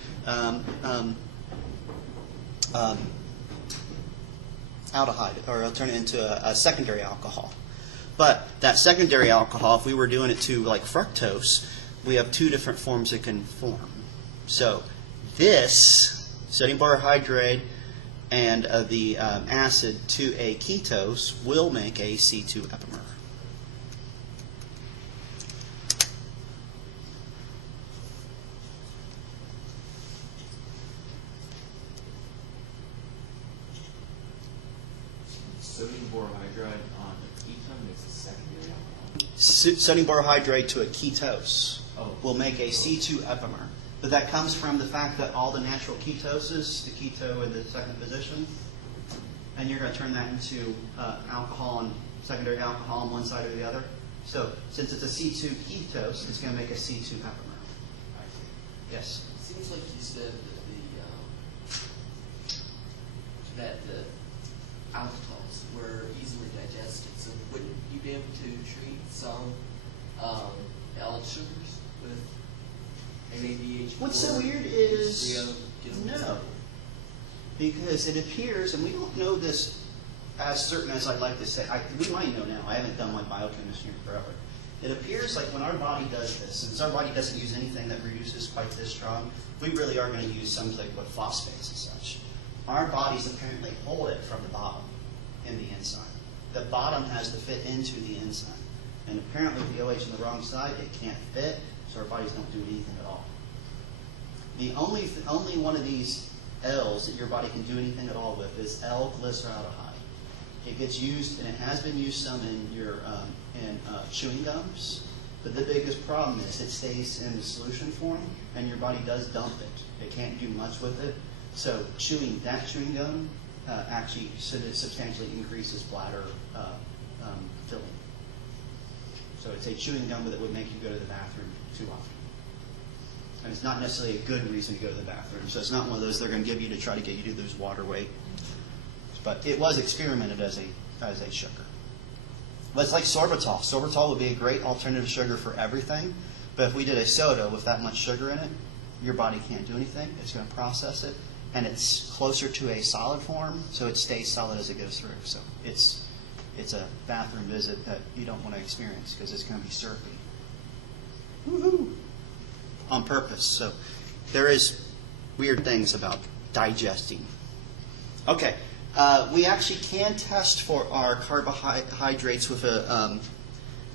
aldehyde, or it'll turn it into a secondary alcohol. But that secondary alcohol, if we were doing it to like fructose, we have two different forms it can form. So this sodium borohydride and the acid to a ketose will make a C2 epimer. Sodium borohydride on a ketone makes a secondary alcohol. Sodium borohydride to a ketose will make a C2 epimer. But that comes from the fact that all the natural ketoses, the keto in the second position, and you're going to turn that into alcohol and secondary alcohol on one side or the other. So since it's a C2 ketose, it's going to make a C2 epimer. Yes? It seems like you said that the alcohols were easily digested. So wouldn't you be able to treat some aldehyde sugars with NADH? What's so weird is no. Because it appears, and we don't know this as certain as I'd like to say. We might know now. I haven't done my biochemistry in forever. It appears like when our body does this, since our body doesn't use anything that reduces quite this strong, we really are going to use some type of phosphates and such. Our bodies apparently hold it from the bottom in the enzyme. The bottom has to fit into the enzyme. And apparently with the OH on the wrong side, it can't fit, so our bodies don't do anything at all. The only one of these L's that your body can do anything at all with is L-glyceraldehyde. It gets used, and it has been used some in your chewing gums, but the biggest problem is it stays in the solution form, and your body does dump it. It can't do much with it. So chewing gum actually substantially increases bladder filling. So it's a chewing gum that would make you go to the bathroom too often. And it's not necessarily a good reason to go to the bathroom. So it's not one of those they're going to give you to try to get you to lose water weight. But it was experimented as a sugar. But it's like sorbitol. Sorbitol would be a great alternative sugar for everything. But if we did a soda with that much sugar in it, your body can't do anything. It's going to process it. And it's closer to a solid form, so it stays solid as it goes through. So it's a bathroom visit that you don't want to experience because it's going to be syrupy. Woohoo! On purpose. So there is weird things about digesting. Okay. We actually can test for our carbohydrates with a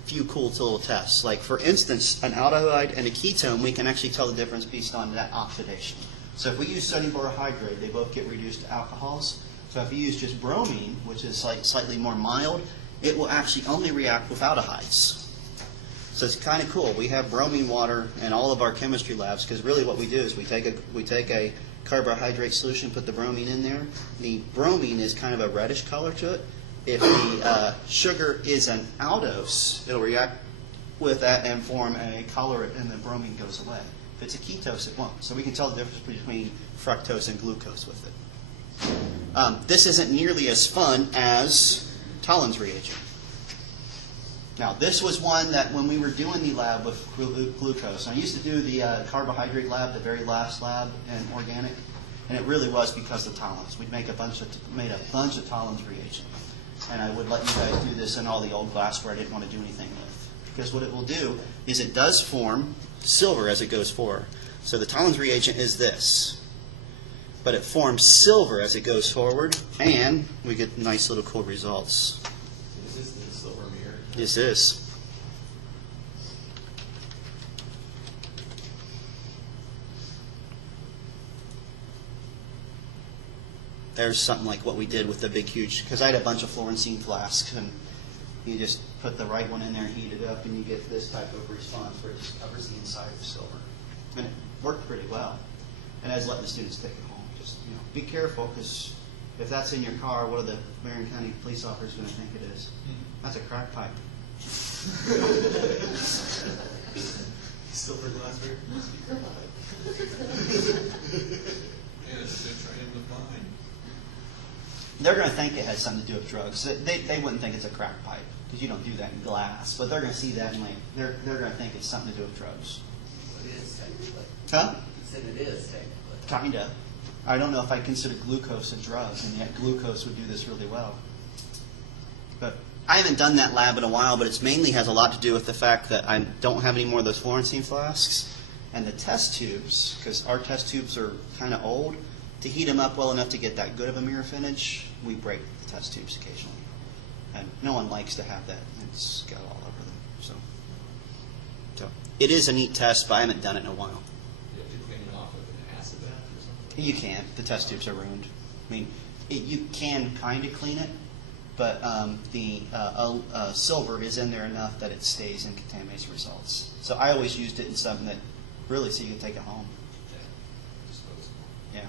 few cool little tests. Like, for instance, an aldehyde and a ketone, we can actually tell the difference based on that oxidation. So if we use sodium borohydride, they both get reduced to alcohols. So if you use just bromine, which is slightly more mild, it will actually only react with aldehydes. So it's kind of cool. We have bromine water in all of our chemistry labs because really what we do is we take a carbohydrate solution, put the bromine in there. The bromine is kind of a reddish color to it. If the sugar is an aldose, it'll react with that and form a color, and the bromine goes away. If it's a ketose, it won't. So we can tell the difference between fructose and glucose with it. This isn't nearly as fun as Tollens reagent. Now, this was one that when we were doing the lab with glucose, and I used to do the carbohydrate lab, the very last lab in organic, and it really was because of Tollens. We'd made a bunch of Tollens reagent, and I would let you guys do this in all the old glassware I didn't want to do anything with. Because what it will do is it does form silver as it goes forward. So the Tollens reagent is this. but it forms silver as it goes forward, and we get nice little cool results. Is this the silver mirror? This is. There's something like what we did with the big, huge, because I had a bunch of fluorescein flasks, and you just put the right one in there, heat it up, and you get this type of response where it just covers the inside of silver. And it worked pretty well. And I was letting the students take it home. Just, be careful, because if that's in your car, what are the Marion County police officers going to think it is? That's a crack pipe. Silver glass mirror? Must be carbide. Yeah, it's right in the mine. They're going to think it has something to do with drugs. They wouldn't think it's a crack pipe, because you don't do that in glass. But they're going to see that, and they're going to think it's something to do with drugs. It is technically. Huh? You said it is technically. Kinda. I don't know if I consider glucose a drug, and yet glucose would do this really well. But I haven't done that lab in a while, but it mainly has a lot to do with the fact that I don't have any more of those fluorescein flasks. And the test tubes, because our test tubes are kind of old, to heat them up well enough to get that good of a mirror finish, we break the test tubes occasionally. And no one likes to have that. It's got all over them. So it is a neat test, but I haven't done it in a while. You have to clean it off with an acid bath or something? You can't. The test tubes are ruined. I mean, you can kind of clean it, but the silver is in there enough that it stays and contaminates the results. So I always used it in something that really so you can take it home. Yeah. Disposable. Yeah.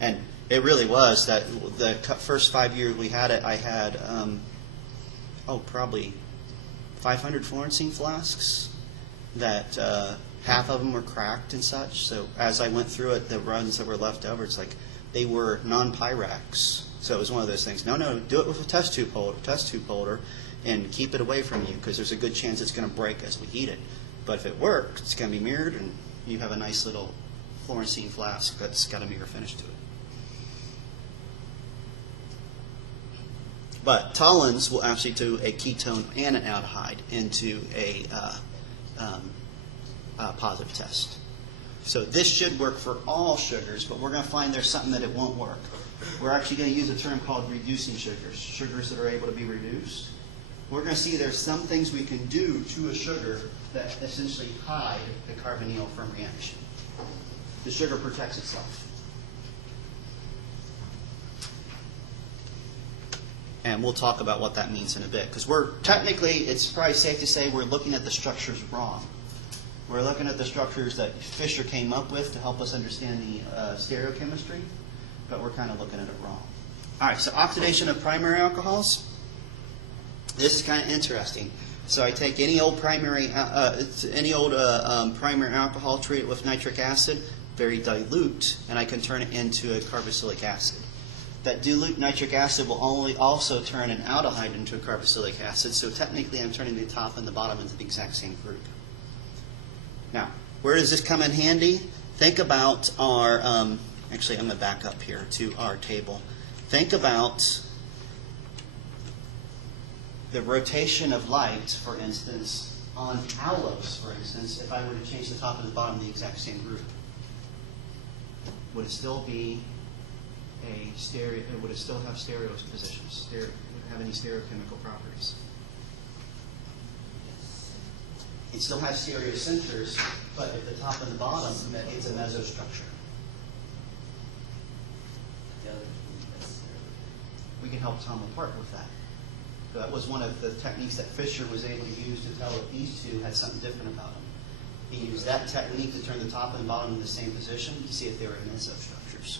And it really was that the first 5 years we had it, I had, probably 500 fluorescein flasks that half of them were cracked and such. So as I went through it, the runs that were left over, it's like they were non-Pyrex. So it was one of those things. No, do it with a test tube holder, and keep it away from you, because there's a good chance it's going to break as we heat it. But if it works, it's going to be mirrored, and you have a nice little fluorescein flask that's got a mirror finish to it. But Tollens will actually do a ketone and an aldehyde into a positive test. So this should work for all sugars, but we're going to find there's something that it won't work. We're actually going to use a term called reducing sugars, sugars that are able to be reduced. We're going to see there's some things we can do to a sugar that essentially hide the carbonyl from reaction. The sugar protects itself. And we'll talk about what that means in a bit. Because it's probably safe to say we're looking at the structures wrong. We're looking at the structures that Fischer came up with to help us understand the stereochemistry, but we're kind of looking at it wrong. All right, so oxidation of primary alcohols. This is kind of interesting. So I take any old primary alcohol, treat it with nitric acid, very dilute, and I can turn it into a carboxylic acid. That dilute nitric acid will also turn an aldehyde into a carboxylic acid, so technically I'm turning the top and the bottom into the exact same group. Now, where does this come in handy? Think about our, actually I'm going to back up here to our table. Think about the rotation of light, for instance, on allos, for instance, if I were to change the top and the bottom of the exact same group. Would it still be would it still have stereo positions? Would it have any stereochemical properties? It still has stereo centers, but at the top and the bottom, it's a mesostructure. We can help Tom apart with that. So that was one of the techniques that Fischer was able to use to tell that these two had something different about them. He used that technique to turn the top and the bottom in the same position to see if they were mesostructures.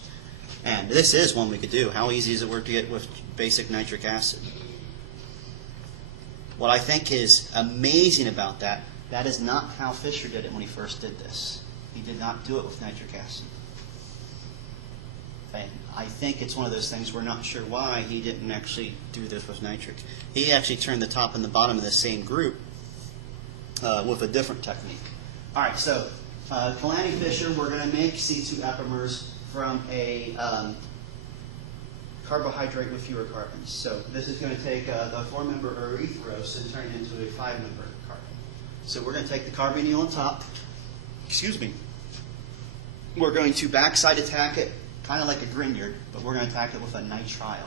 And this is one we could do. How easy is it work to get with basic nitric acid? What I think is amazing about that is not how Fischer did it when he first did this. He did not do it with nitric acid. And I think it's one of those things we're not sure why he didn't actually do this with nitric. He actually turned the top and the bottom of the same group with a different technique. All right, so Killiani-Fischer, we're going to make C2 epimers from a carbohydrate with fewer carbons. So this is going to take the 4-member erythrose and turn it into a 5-member carbon. So we're going to take the carbonyl on top, we're going to backside attack it, kind of like a Grignard, but we're going to attack it with a nitrile.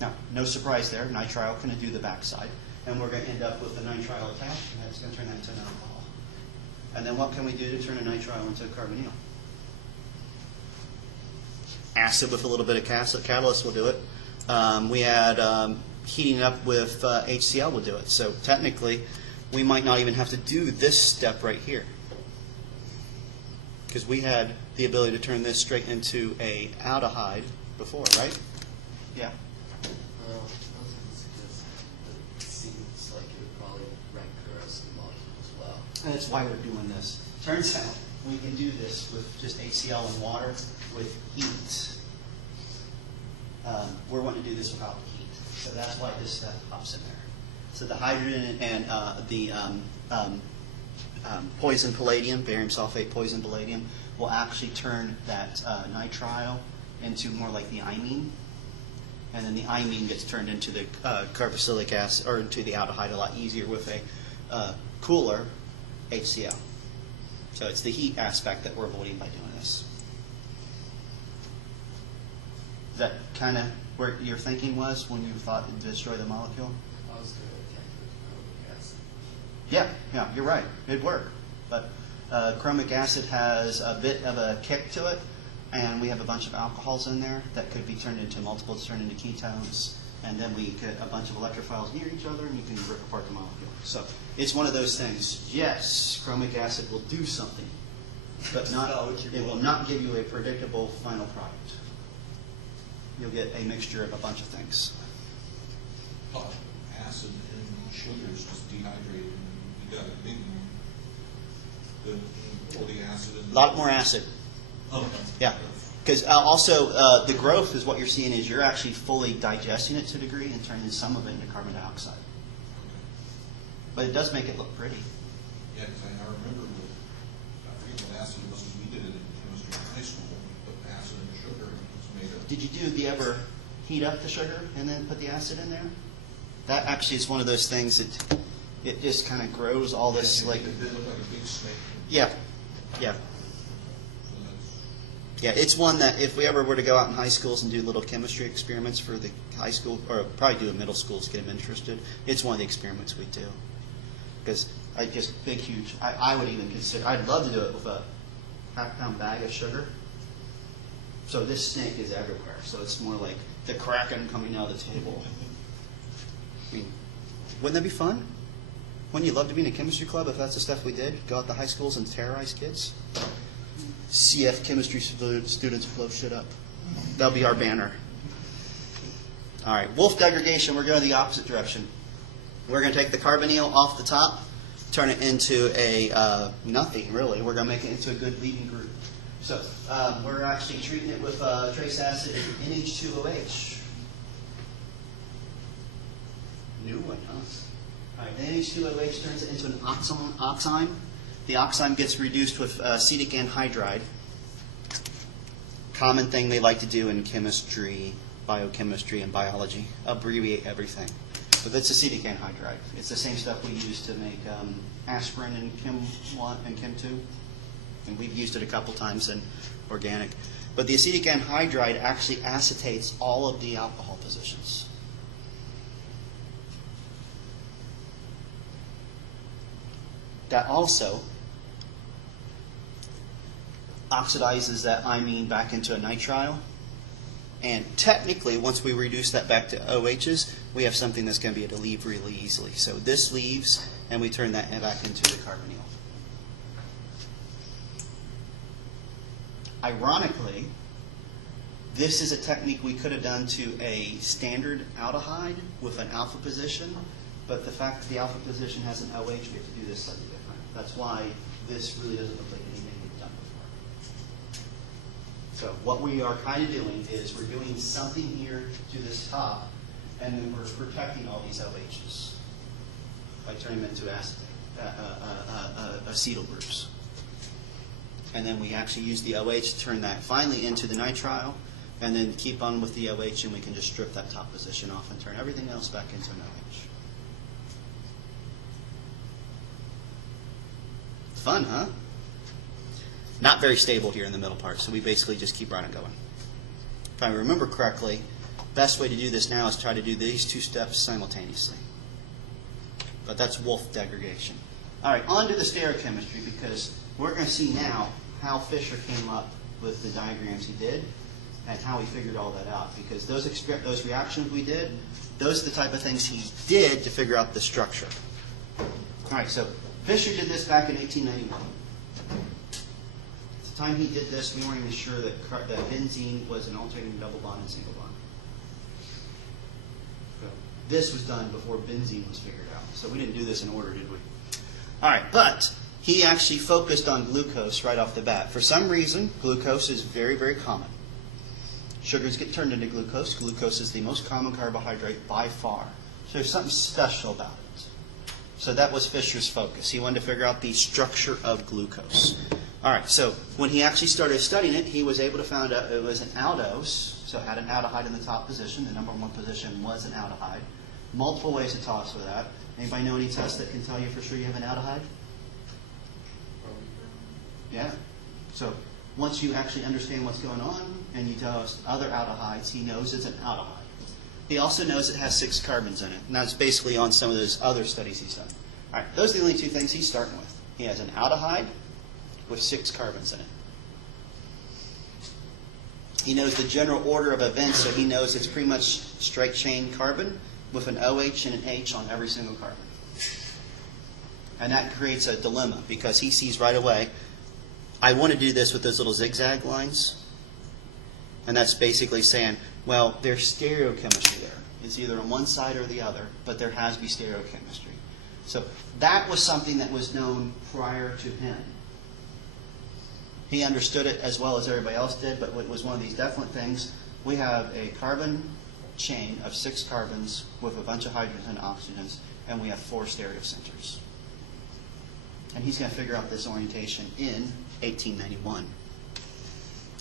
Now, no surprise there, nitrile can do the backside. And we're going to end up with a nitrile attached, and that's going to turn that into an alcohol. And then what can we do to turn a nitrile into a carbonyl? Acid with a little bit of catalyst will do it. We had heating up with HCl will do it. So technically, we might not even have to do this step right here, because we had the ability to turn this straight into a aldehyde before, right? Yeah. Well, I was going to suggest that it seems like it would probably rank corrosive molecule as well. And that's why we're doing this. Turns out we can do this with just HCl and water with heat. We're wanting to do this without heat. So that's why this stuff pops in there. So the hydrogen and the poison palladium, barium sulfate poison palladium, will actually turn that nitrile into more like the imine. And then the imine gets turned into the carboxylic acid, or into the aldehyde a lot easier with a cooler HCl. So it's the heat aspect that we're avoiding by doing this. Is that kind of where your thinking was when you thought to destroy the molecule? I was going to attack it with chromic acid. Yeah, you're right. It'd work. But chromic acid has a bit of a kick to it, and we have a bunch of alcohols in there that could be turned into multiples, turned into ketones, and then we get a bunch of electrophiles near each other, and you can rip apart the molecule. So it's one of those things. Yes, chromic acid will do something, but it will not give you a predictable final product. You'll get a mixture of a bunch of things. Acid and sugars just dehydrated, and you got a big all the acid. A lot more acid. Oh, Yeah. Because also the growth is what you're seeing is you're actually fully digesting it to a degree and turning some of it into carbon dioxide. But it does make it look pretty. Yeah, because I remember I forget what acid was, because we did it in chemistry in high school. We put acid in sugar and it was made of. Did you ever heat up the sugar and then put the acid in there? That actually is one of those things that it just kind of grows all this like. It did look like a big snake. Yeah. Yeah, it's one that if we ever were to go out in high schools and do little chemistry experiments for the high school, or probably do a middle schools to get them interested, it's one of the experiments we do. Because big, huge, I would even consider, I'd love to do it with a half-pound bag of sugar. So this snake is everywhere. So it's more like the Kraken coming out of the table. I mean, wouldn't that be fun? Wouldn't you love to be in a chemistry club if that's the stuff we did? Go out to high schools and terrorize kids? CF chemistry students blow shit up. That'll be our banner. All right, Wolff degradation, we're going the opposite direction. We're going to take the carbonyl off the top, turn it into a nothing, really. We're going to make it into a good leading group. So we're actually treating it with trace acid and NH2OH. New one, huh? All right, the NH2OH turns it into an oxime. The oxime gets reduced with acetic anhydride. Common thing they like to do in chemistry, biochemistry, and biology. Abbreviate everything. But that's acetic anhydride. It's the same stuff we use to make aspirin in Chem 1 and Chem 2. And we've used it a couple times in organic. But the acetic anhydride actually acetates all of the alcohol positions. That also oxidizes that imine back into a nitrile. And technically, once we reduce that back to OHs, we have something that's going to be able to leave really easily. So this leaves, and we turn that back into the carbonyl. Ironically, this is a technique we could have done to a standard aldehyde with an alpha position, but the fact that the alpha position has an OH, we have to do this slightly different. That's why this really doesn't look like anything we've done before. So what we are kind of doing is we're doing something here to this top, and then we're protecting all these OHs by turning them into acetyl groups. And then we actually use the OH to turn that finally into the nitrile, and then keep on with the OH, and we can just strip that top position off and turn everything else back into an OH. Fun, huh? Not very stable here in the middle part, so we basically just keep right on going. If I remember correctly, best way to do this now is try to do these two steps simultaneously. But that's Wolff degradation. All right, on to the stereochemistry, because we're going to see now how Fischer came up with the diagrams he did and how he figured all that out. Because those reactions we did, those are the type of things he did to figure out the structure. All right, so Fischer did this back in 1891. At the time he did this, we weren't even sure that benzene was an alternating double bond and single bond. So this was done before benzene was figured out. So we didn't do this in order, did we? All right, but he actually focused on glucose right off the bat. For some reason, glucose is very, very common. Sugars get turned into glucose. Glucose is the most common carbohydrate by far. So there's something special about it. So that was Fischer's focus. He wanted to figure out the structure of glucose. All right, so when he actually started studying it, he was able to find out it was an aldose, so it had an aldehyde in the top position. The number one position was an aldehyde. Multiple ways to tell us with that. Anybody know any tests that can tell you for sure you have an aldehyde? Yeah. So once you actually understand what's going on and you tell us other aldehydes, he knows it's an aldehyde. He also knows it has 6 carbons in it. And that's basically on some of those other studies he's done. All right, those are the only two things he's starting with. He has an aldehyde with 6 carbons in it. He knows the general order of events, so he knows it's pretty much straight chain carbon with an OH and an H on every single carbon. And that creates a dilemma because he sees right away, I want to do this with those little zigzag lines. And that's basically saying, well, there's stereochemistry there. It's either on one side or the other, but there has to be stereochemistry. So that was something that was known prior to him. He understood it as well as everybody else did, but it was one of these definite things. We have a carbon chain of 6 carbons with a bunch of hydrogens and oxygens, and we have 4 stereocenters. And he's going to figure out this orientation in 1891.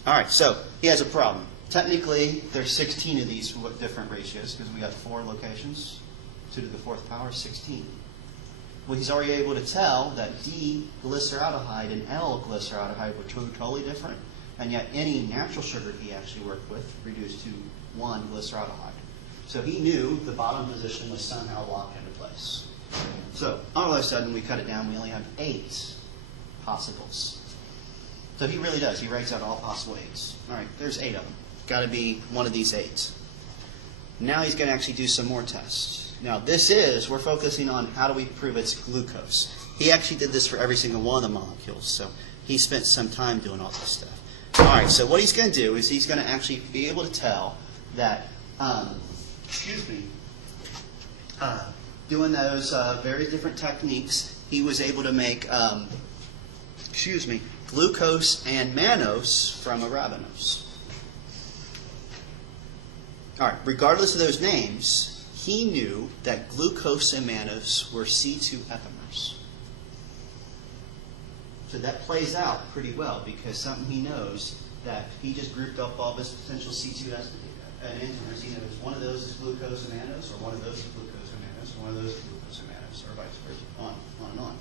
All right, so he has a problem. Technically, there's 16 of these with different ratios because we got 4 locations. 2 to the 4th power, 16. Well, he's already able to tell that D-glyceraldehyde and L-glyceraldehyde were totally different, and yet any natural sugar he actually worked with reduced to 1-glyceraldehyde. So he knew the bottom position was somehow locked into place. So all of a sudden, we cut it down. We only have 8 possibles. So he really does. He writes out all possible 8s. All right, there's 8 of them. Got to be one of these 8. Now he's going to actually do some more tests. Now we're focusing on how do we prove it's glucose. He actually did this for every single one of the molecules, so he spent some time doing all this stuff. All right, so what he's going to do is he's going to actually be able to tell that, doing those various different techniques, he was able to make, glucose and mannose from arabinose. All right, regardless of those names, he knew that glucose and mannose were C2 epimers. So that plays out pretty well because something he knows that he just grouped up all his potential C2 enantiomers. He knows one of those is glucose and mannose, or one of those is glucose and mannose, or one of those is glucose and mannose, or vice versa, on and on.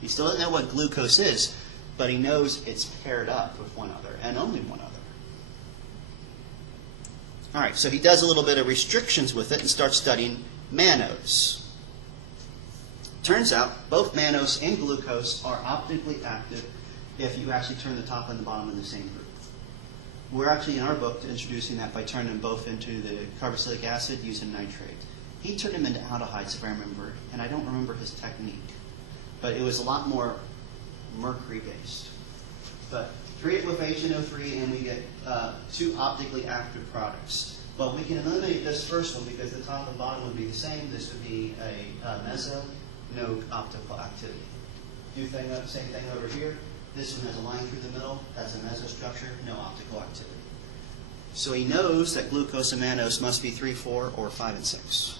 He still doesn't know what glucose is, but he knows it's paired up with one other, and only one other. All right, so he does a little bit of restrictions with it and starts studying mannose. Turns out both mannose and glucose are optically active if you actually turn the top and the bottom in the same group. We're actually in our book introducing that by turning them both into the carboxylic acid using nitrate. He turned them into aldehydes, if I remember, and I don't remember his technique. But it was a lot more mercury-based. But treat it with HNO3 and we get 2 optically active products. Well, we can eliminate this first one because the top and bottom would be the same. This would be a meso, no optical activity. Do the same thing over here. This one has a line through the middle. That's a mesostructure, no optical activity. So he knows that glucose and mannose must be 3, 4, or 5, and 6.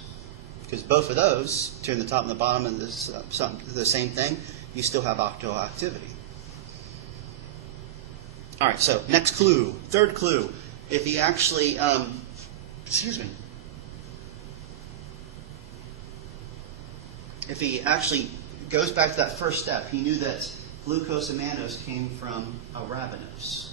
Because both of those, turn the top and the bottom of this, the same thing, you still have optical activity. All right, so next clue, third clue. If he actually, if he actually goes back to that first step, he knew that glucose and mannose came from arabinose.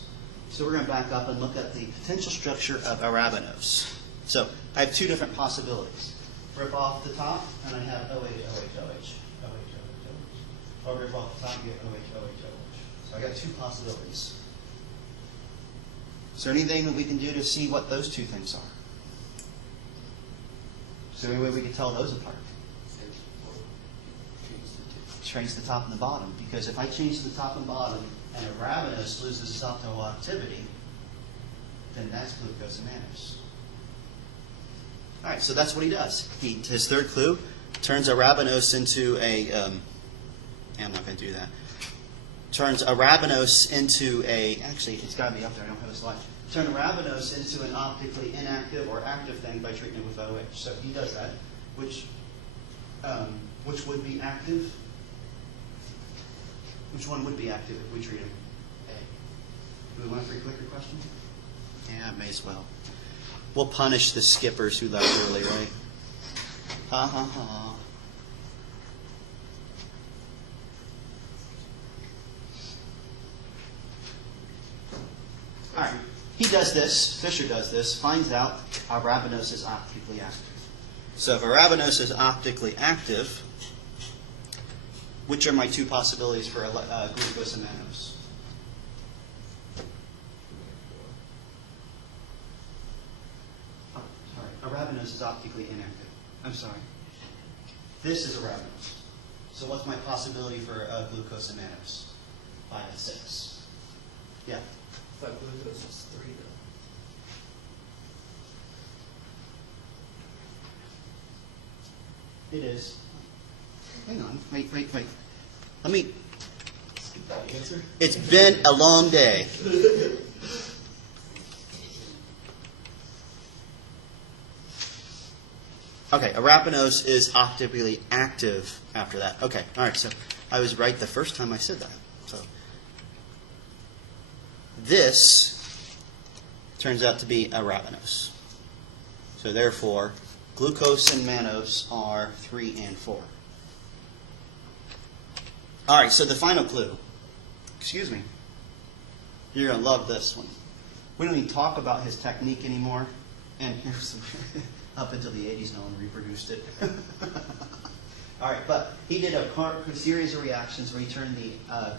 So we're going to back up and look at the potential structure of arabinose. So I have two different possibilities. Rip off the top, and I have OH, OH, OH, OH, OH, OH. Or rip off the top and get OH, OH, OH. So I got two possibilities. Is there anything that we can do to see what those two things are? Is there any way we can tell those apart? Change the top and the bottom. Because if I change the top and bottom and arabinose loses its optimal activity, then that's glucose and mannose. All right, so that's what he does. His third clue turns arabinose into a. I'm not going to do that. Turns arabinose into a. Actually, it's got to be up there. I don't have a slide. Turn arabinose into an optically inactive or active thing by treating it with OH. So he does that, which would be active. Which one would be active if we treat him? A. Do we want a free clicker question? Yeah, may as well. We'll punish the skippers who left early, right? Ha ha ha. All right. He does this, Fischer does this, finds out arabinose is optically active. So if arabinose is optically active, which are my two possibilities for glucose and mannose? Oh, sorry. Arabinose is optically inactive. I'm sorry. This is arabinose. So what's my possibility for glucose and mannose? 5 and 6. Yeah. But glucose is 3 though. It is. Hang on. Wait. Let me. Skip that answer. It's been a long day. Okay, arabinose is optically active after that. Okay, all right, so I was right the first time I said that. So this turns out to be arabinose. So therefore, glucose and mannose are 3 and 4. All right, so the final clue. Excuse me. You're going to love this one. We don't even talk about his technique anymore. And here's some, up until the 80s, no one reproduced it. All right, but he did a series of reactions where he turned the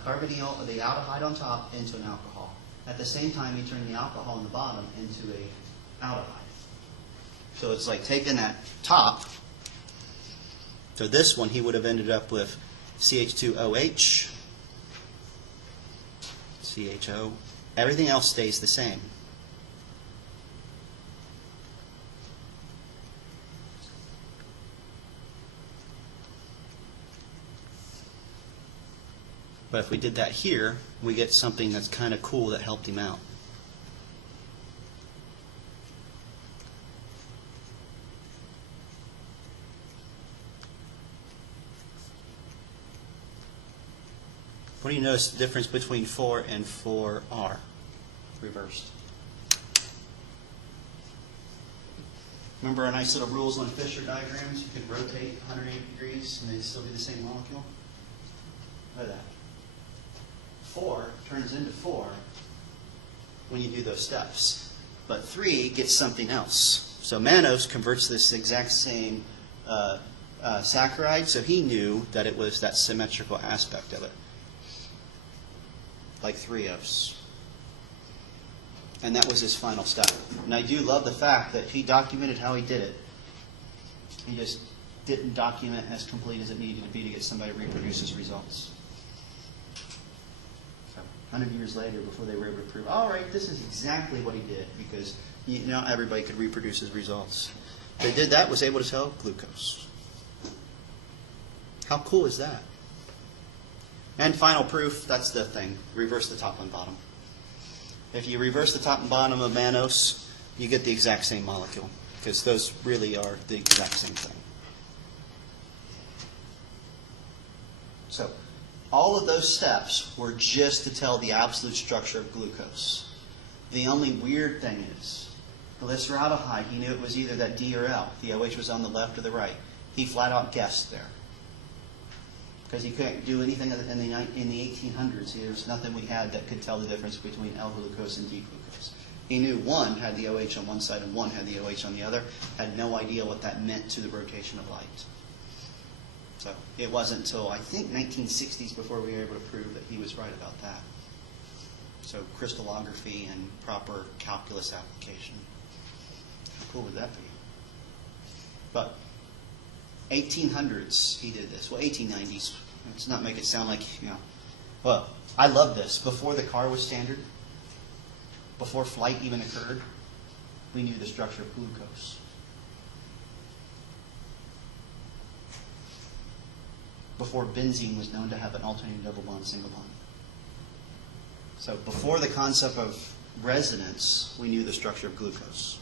carbonyl, the aldehyde on top, into an alcohol. At the same time, he turned the alcohol on the bottom into a aldehyde. So it's like taking that top. So this one, he would have ended up with CH2OH, CHO. Everything else stays the same. But if we did that here, we get something that's kind of cool that helped him out. What do you notice the difference between 4 and 4R reversed? Remember our nice little rules on Fischer diagrams? You could rotate 180 degrees and they'd still be the same molecule? Look at that. 4 turns into 4 when you do those steps. But 3 gets something else. So mannose converts this exact same saccharide, so he knew that it was that symmetrical aspect of it. Like 3-Os. And that was his final step. And I do love the fact that he documented how he did it. He just didn't document as complete as it needed to be to get somebody to reproduce his results. So 100 years later, before they were able to prove, all right, this is exactly what he did, because not everybody could reproduce his results. They did that, was able to tell glucose. How cool is that? And final proof, that's the thing. Reverse the top and bottom. If you reverse the top and bottom of mannose, you get the exact same molecule, because those really are the exact same thing. So all of those steps were just to tell the absolute structure of glucose. The only weird thing is, glyceraldehyde, he knew it was either that D or L. The OH was on the left or the right. He flat out guessed there. because you couldn't do anything in the 1800s. There's nothing we had that could tell the difference between L-glucose and D-glucose. He knew one had the OH on one side and one had the OH on the other, had no idea what that meant to the rotation of light. So it wasn't until, I think, 1960s before we were able to prove that he was right about that. So crystallography and proper calculus application. How cool would that be? But 1800s he did this. Well, 1890s. Let's not make it sound like, Well, I love this. Before the car was standard, before flight even occurred, we knew the structure of glucose. Before benzene was known to have an alternating double bond, single bond. So before the concept of resonance, we knew the structure of glucose.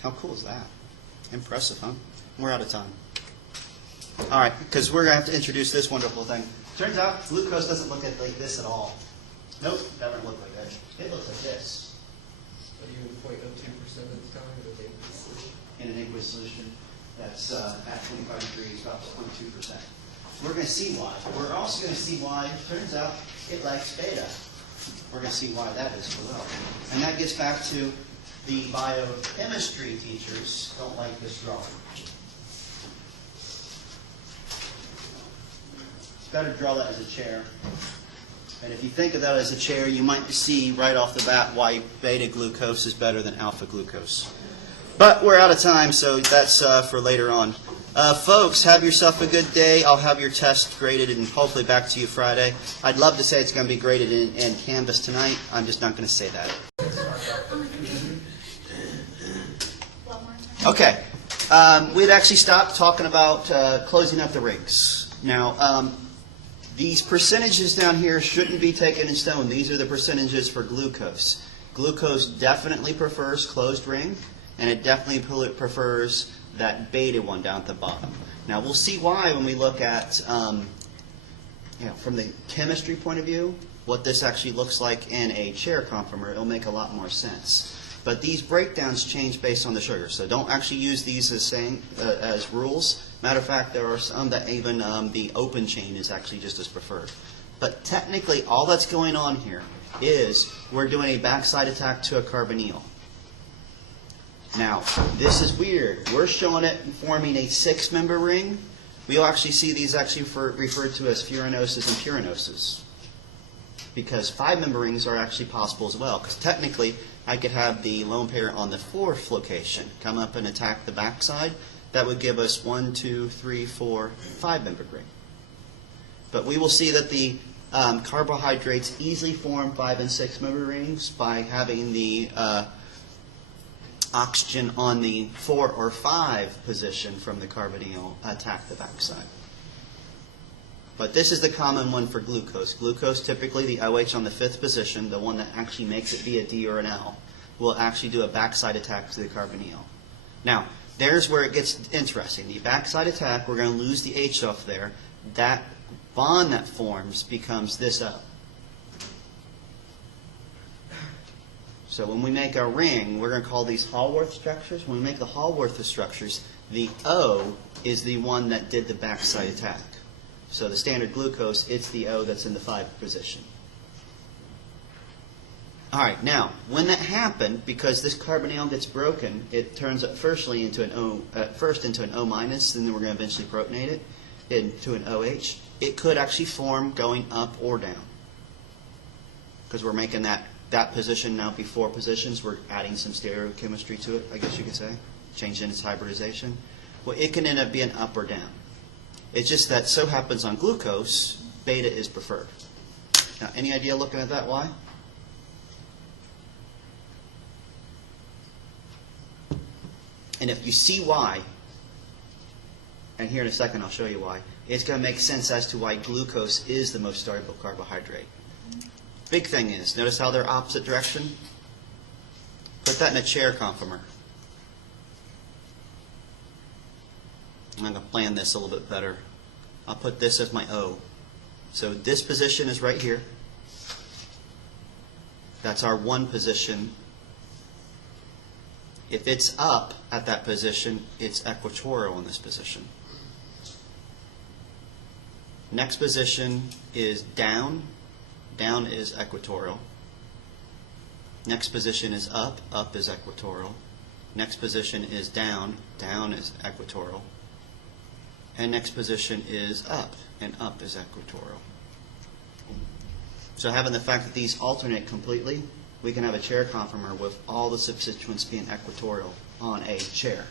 How cool is that? Impressive, huh? We're out of time. All right, because we're going to have to introduce this wonderful thing. Turns out glucose doesn't look like this at all. Nope, doesn't look like that. It looks like this. Are you 0.02% of the time in an aqueous solution? In an aqueous solution that's at 25 degrees, about 0.2%. We're going to see why. We're also going to see why, turns out, it lacks beta. We're going to see why that is as well. And that gets back to the biochemistry teachers don't like this drawing. It's better to draw that as a chair. And if you think of that as a chair, you might see right off the bat why beta glucose is better than alpha glucose. But we're out of time, so that's for later on. Folks, have yourself a good day. I'll have your test graded and hopefully back to you Friday. I'd love to say it's going to be graded in Canvas tonight. I'm just not going to say that. Okay. We'd actually stopped talking about closing up the rings. Now, these percentages down here shouldn't be taken in stone. These are the percentages for glucose. Glucose definitely prefers closed ring, and it definitely prefers that beta one down at the bottom. Now, we'll see why when we look at, from the chemistry point of view, what this actually looks like in a chair conformer. It'll make a lot more sense. But these breakdowns change based on the sugar, so don't actually use these as rules. Matter of fact, there are some that even the open chain is actually just as preferred. But technically, all that's going on here is we're doing a backside attack to a carbonyl. Now, this is weird. We're showing it forming a 6-member ring. We'll actually see these actually referred to as furanoses and puranoses, because 5-member rings are actually possible as well. Because technically, I could have the lone pair on the 4th location come up and attack the backside. That would give us 1, 2, 3, 4, 5-member ring. But we will see that the carbohydrates easily form 5 and 6-member rings by having the oxygen on the 4 or 5 position from the carbonyl attack the backside. But this is the common one for glucose. Glucose, typically the OH on the 5th position, the one that actually makes it be a D or an L, will actually do a backside attack to the carbonyl. Now, there's where it gets interesting. The backside attack, we're going to lose the H off there. That bond that forms becomes this O. So when we make a ring, we're going to call these Hallworth structures. When we make the Hallworth structures, the O is the one that did the backside attack. So the standard glucose, it's the O that's in the 5th position. All right, now, when that happened, because this carbonyl gets broken, it turns up firstly into an O, first into an O minus, and then we're going to eventually protonate it into an OH. It could actually form going up or down, because we're making that position now be 4 positions. We're adding some stereochemistry to it, I guess you could say, changing its hybridization. Well, it can end up being up or down. It's just that so happens on glucose, beta is preferred. Now, any idea looking at that why? And if you see why, and here in a second I'll show you why, it's going to make sense as to why glucose is the most soluble carbohydrate. Big thing is, notice how they're opposite direction? Put that in a chair conformer. I'm going to plan this a little bit better. I'll put this as my O. So this position is right here. That's our 1 position. If it's up at that position, it's equatorial in this position. Next position is down. Down is equatorial. Next position is up. Up is equatorial. Next position is down. Down is equatorial. And next position is up. And up is equatorial. So having the fact that these alternate completely, we can have a chair conformer with all the substituents being equatorial on a chair.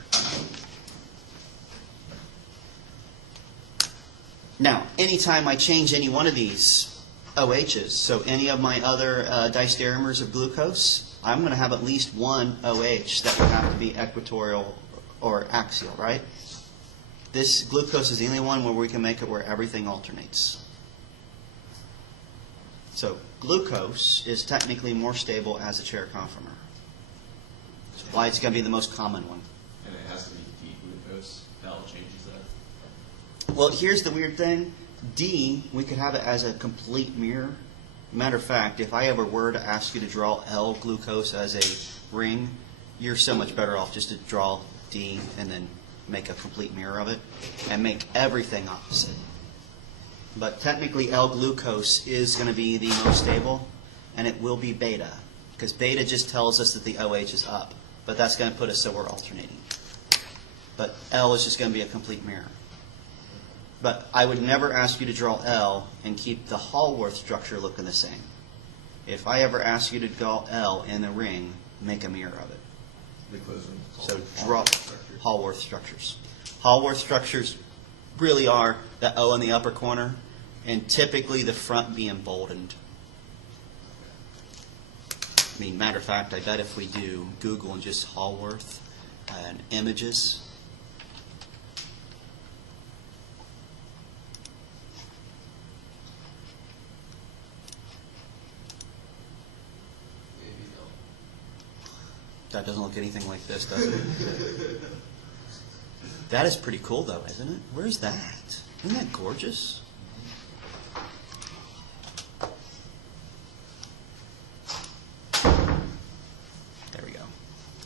Now, anytime I change any one of these OHs, so any of my other distereomers of glucose, I'm going to have at least one OH that would have to be equatorial or axial, right? This glucose is the only one where we can make it where everything alternates. So glucose is technically more stable as a chair conformer. That's why it's going to be the most common one. And it has to be D-glucose. L changes that. Well, here's the weird thing. D, we could have it as a complete mirror. Matter of fact, if I ever were to ask you to draw L-glucose as a ring, you're so much better off just to draw D and then make a complete mirror of it and make everything opposite. But technically L-glucose is going to be the most stable, and it will be beta, because beta just tells us that the OH is up, but that's going to put us so we're alternating. But L is just going to be a complete mirror. But I would never ask you to draw L and keep the Hallworth structure looking the same. If I ever ask you to draw L in the ring, make a mirror of it. So draw Hallworth structures. Hallworth structures really are the O in the upper corner, and typically the front being emboldened. I mean, matter of fact, I bet if we do Google and just Hallworth and images, Maybe no. that doesn't look anything like this, does it? That is pretty cool, though, isn't it? Where's that? Isn't that gorgeous? There we go.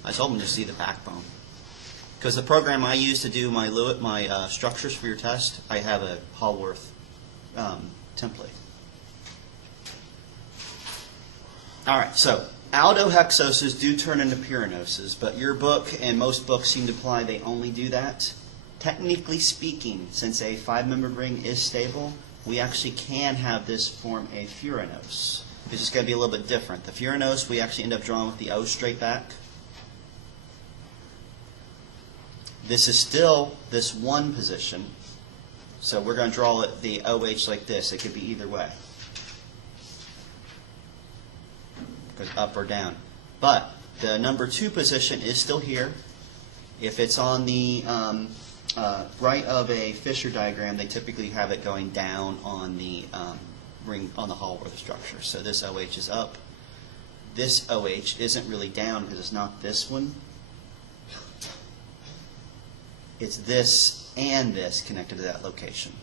I was hoping to see the backbone. Because the program I use to do my structures for your test, I have a Hallworth template. All right, so aldehexoses do turn into pyranoses, but your book and most books seem to imply they only do that. Technically speaking, since a 5-membered ring is stable, we actually can have this form a furanose. It's just going to be a little bit different. The furanose, we actually end up drawing with the O straight back. This is still this one position, so we're going to draw it the OH like this. It could be either way. Goes up or down. But the number 2 position is still here. If it's on the right of a Fischer diagram, they typically have it going down on the ring on the Hallworth structure. So this OH is up. This OH isn't really down because it's not this one. It's this and this connected to that location.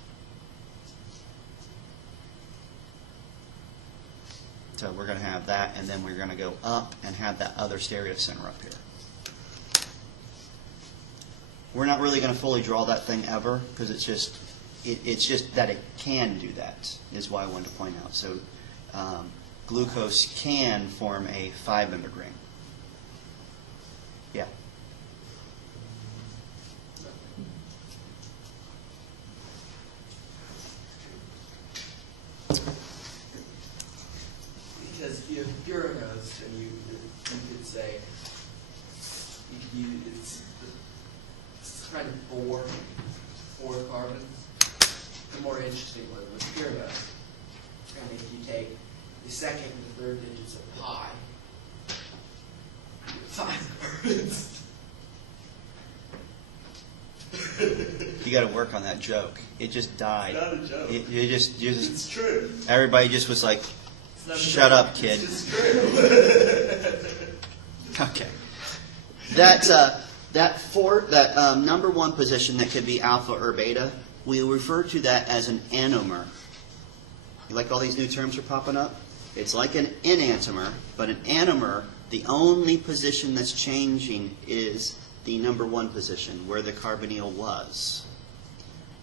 So we're going to have that, and then we're going to go up and have that other stereo center up here. We're not really going to fully draw that thing ever, because it's just that it can do that, is why I wanted to point out. So glucose can form a 5-membered ring. Yeah. Because if you have furanose, and you could say it's kind of four carbons. The more interesting one was furanose. And if you take the second and the third digits of pi, you get 5 carbons. You got to work on that joke. It just died. Not a joke. You just It's true. everybody just was like, It's not a shut joke. up, kid. It's just true. Okay. That number 1 position that could be alpha or beta, we refer to that as an anomer. You like all these new terms are popping up? It's like an enantiomer, but an anomer, the only position that's changing is the number 1 position, where the carbonyl was.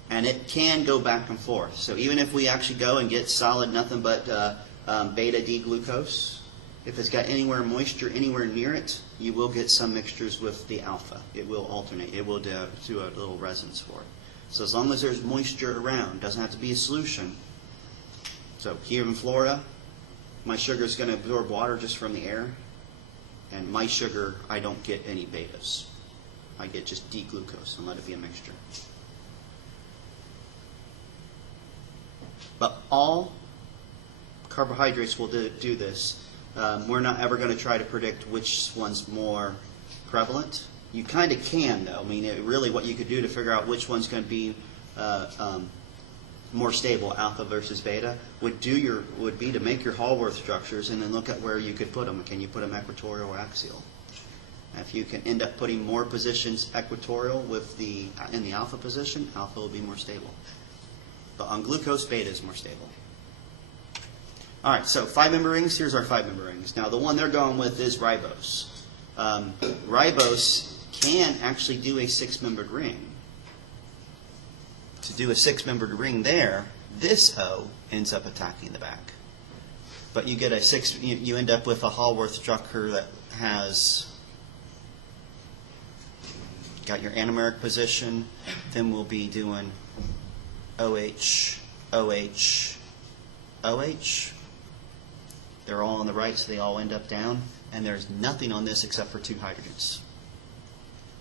And it can go back and forth. So even if we actually go and get solid nothing but beta D-glucose, if it's got anywhere moisture anywhere near it, you will get some mixtures with the alpha. It will alternate. It will do a little resonance for it. So as long as there's moisture around, doesn't have to be a solution. So here in Florida, my sugar is going to absorb water just from the air. And my sugar, I don't get any betas. I get just D-glucose and let it be a mixture. But all carbohydrates will do this. We're not ever going to try to predict which one's more prevalent. You kind of can, though. I mean, really what you could do to figure out which one's going to be more stable, alpha versus beta, would be to make your Hallworth structures and then look at where you could put them. Can you put them equatorial or axial? If you can end up putting more positions equatorial in the alpha position, alpha will be more stable. But on glucose, beta is more stable. All right, so 5-member rings. Here's our 5-member rings. Now, the one they're going with is ribose. Ribose can actually do a 6-membered ring. To do a 6-membered ring there, this O ends up attacking the back. But you get you end up with a Hallworth structure that has got your anomeric position. Then we'll be doing OH, OH, OH. They're all on the right, so they all end up down. And there's nothing on this except for 2 hydrogens.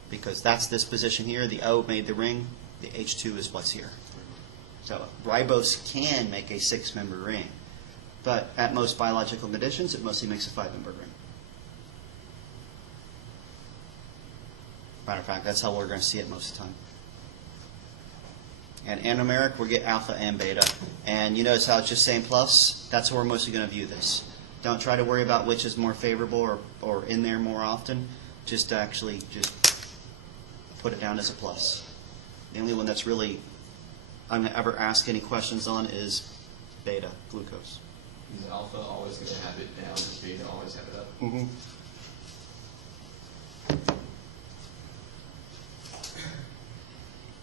Because that's this position here. The O made the ring. The H2 is what's here. So ribose can make a 6-member ring. But at most biological conditions, it mostly makes a 5-member ring. Matter of fact, that's how we're going to see it most of the time. And anomeric, we'll get alpha and beta. And you notice how it's just saying plus? That's how we're mostly going to view this. Don't try to worry about which is more favorable or in there more often. Just actually just put it down as a plus. The only one that's really I'm going to ever ask any questions on is beta, glucose. Is alpha always going to have it down? Is beta always have it up? Mm-hmm.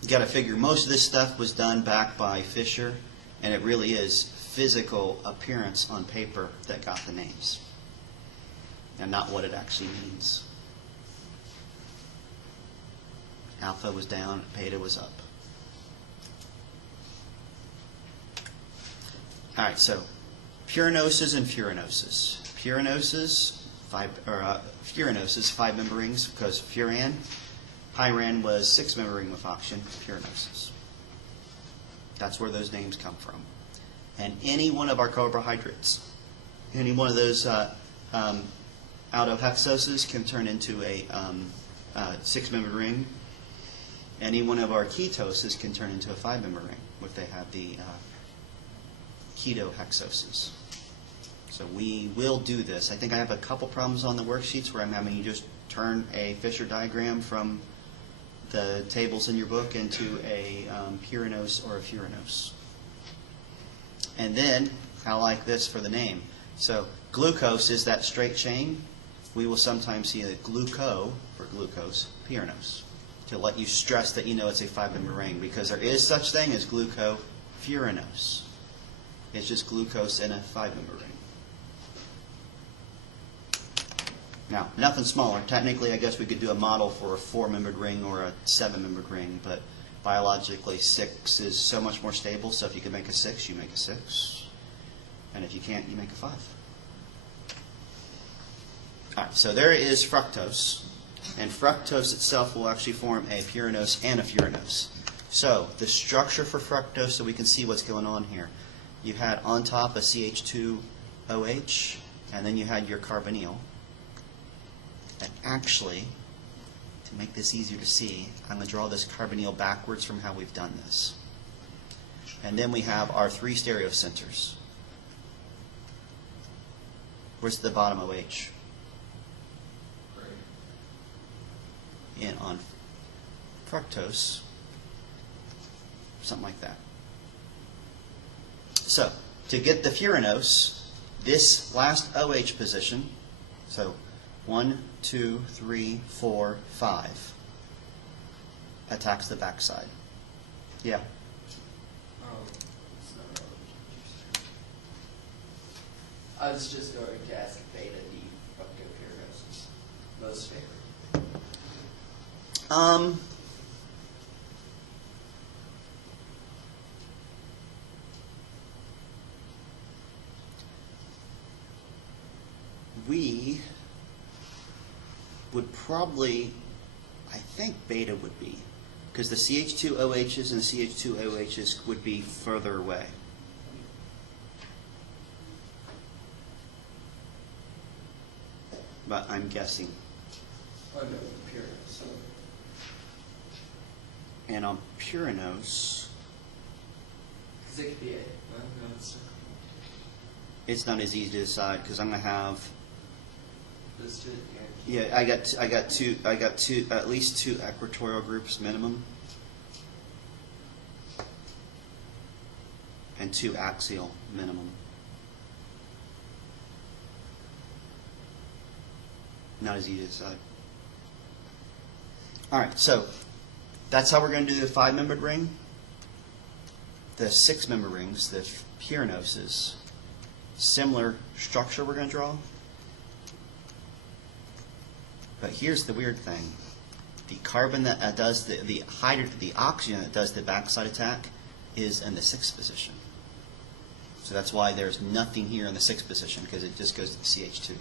You got to figure most of this stuff was done back by Fischer, and it really is physical appearance on paper that got the names, and not what it actually means. Alpha was down, beta was up. All right, so purinoses and furanoses. Furanoses, furanoses, 5-member rings, because furan. Pyran was 6-member ring with oxygen, furanoses. That's where those names come from. And any one of our carbohydrates, any one of those aldhexoses can turn into a 6-member ring. Any one of our ketoses can turn into a 5-member ring if they have the ketohexoses. So we will do this. I think I have a couple problems on the worksheets where I'm having you just turn a Fischer diagram from the tables in your book into a purinose or a furanose. And then, I like this for the name. So glucose is that straight chain. We will sometimes see a gluco for glucose, purinose, to let you stress that you know it's a 5-member ring, because there is such thing as glucofuranose. It's just glucose in a 5-member ring. Now, nothing smaller. Technically, I guess we could do a model for a 4-membered ring or a 7-membered ring, but biologically, 6 is so much more stable, so if you can make a 6, you make a 6. And if you can't, you make a 5. All right, so there is fructose, and fructose itself will actually form a purinose and a furanose. So the structure for fructose, so we can see what's going on here. You had on top a CH2OH, and then you had your carbonyl. And actually, to make this easier to see, I'm going to draw this carbonyl backwards from how we've done this. And then we have our 3 stereocenters. Where's the bottom OH? And on fructose, something like that. So, to get the furanose, this last OH position, so 1, 2, 3, 4, 5, attacks the backside. Yeah. It's not relevant. I was just going to ask if beta D fructopyrosis most favored. We would probably, I think beta would be, because the CH2OHs and the CH2OHs would be further away. But I'm guessing. I'll go with pyros. And on pyranose, Because it could be a, well, no, it's it's not as easy to decide because I'm going to have. those two, Yeah, I got at least two equatorial groups minimum, and two axial minimum. Not as easy to decide. All right, so that's how we're going to do the 5-membered ring. The 6-member rings, the pyranoses, similar structure we're going to draw. But here's the weird thing. The carbon that does the oxygen that does the backside attack is in the 6th position. So that's why there's nothing here in the 6th position, because it just goes to the CH2.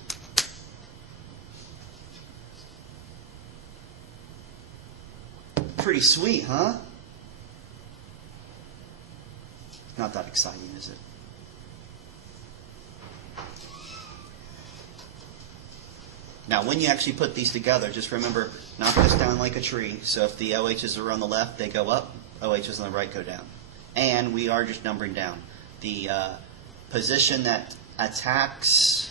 Pretty sweet, huh? Not that exciting, is it? Now, when you actually put these together, just remember, knock this down like a tree. So if the OHs are on the left, they go up. OHs on the right go down. And we are just numbering down. The position that attacks,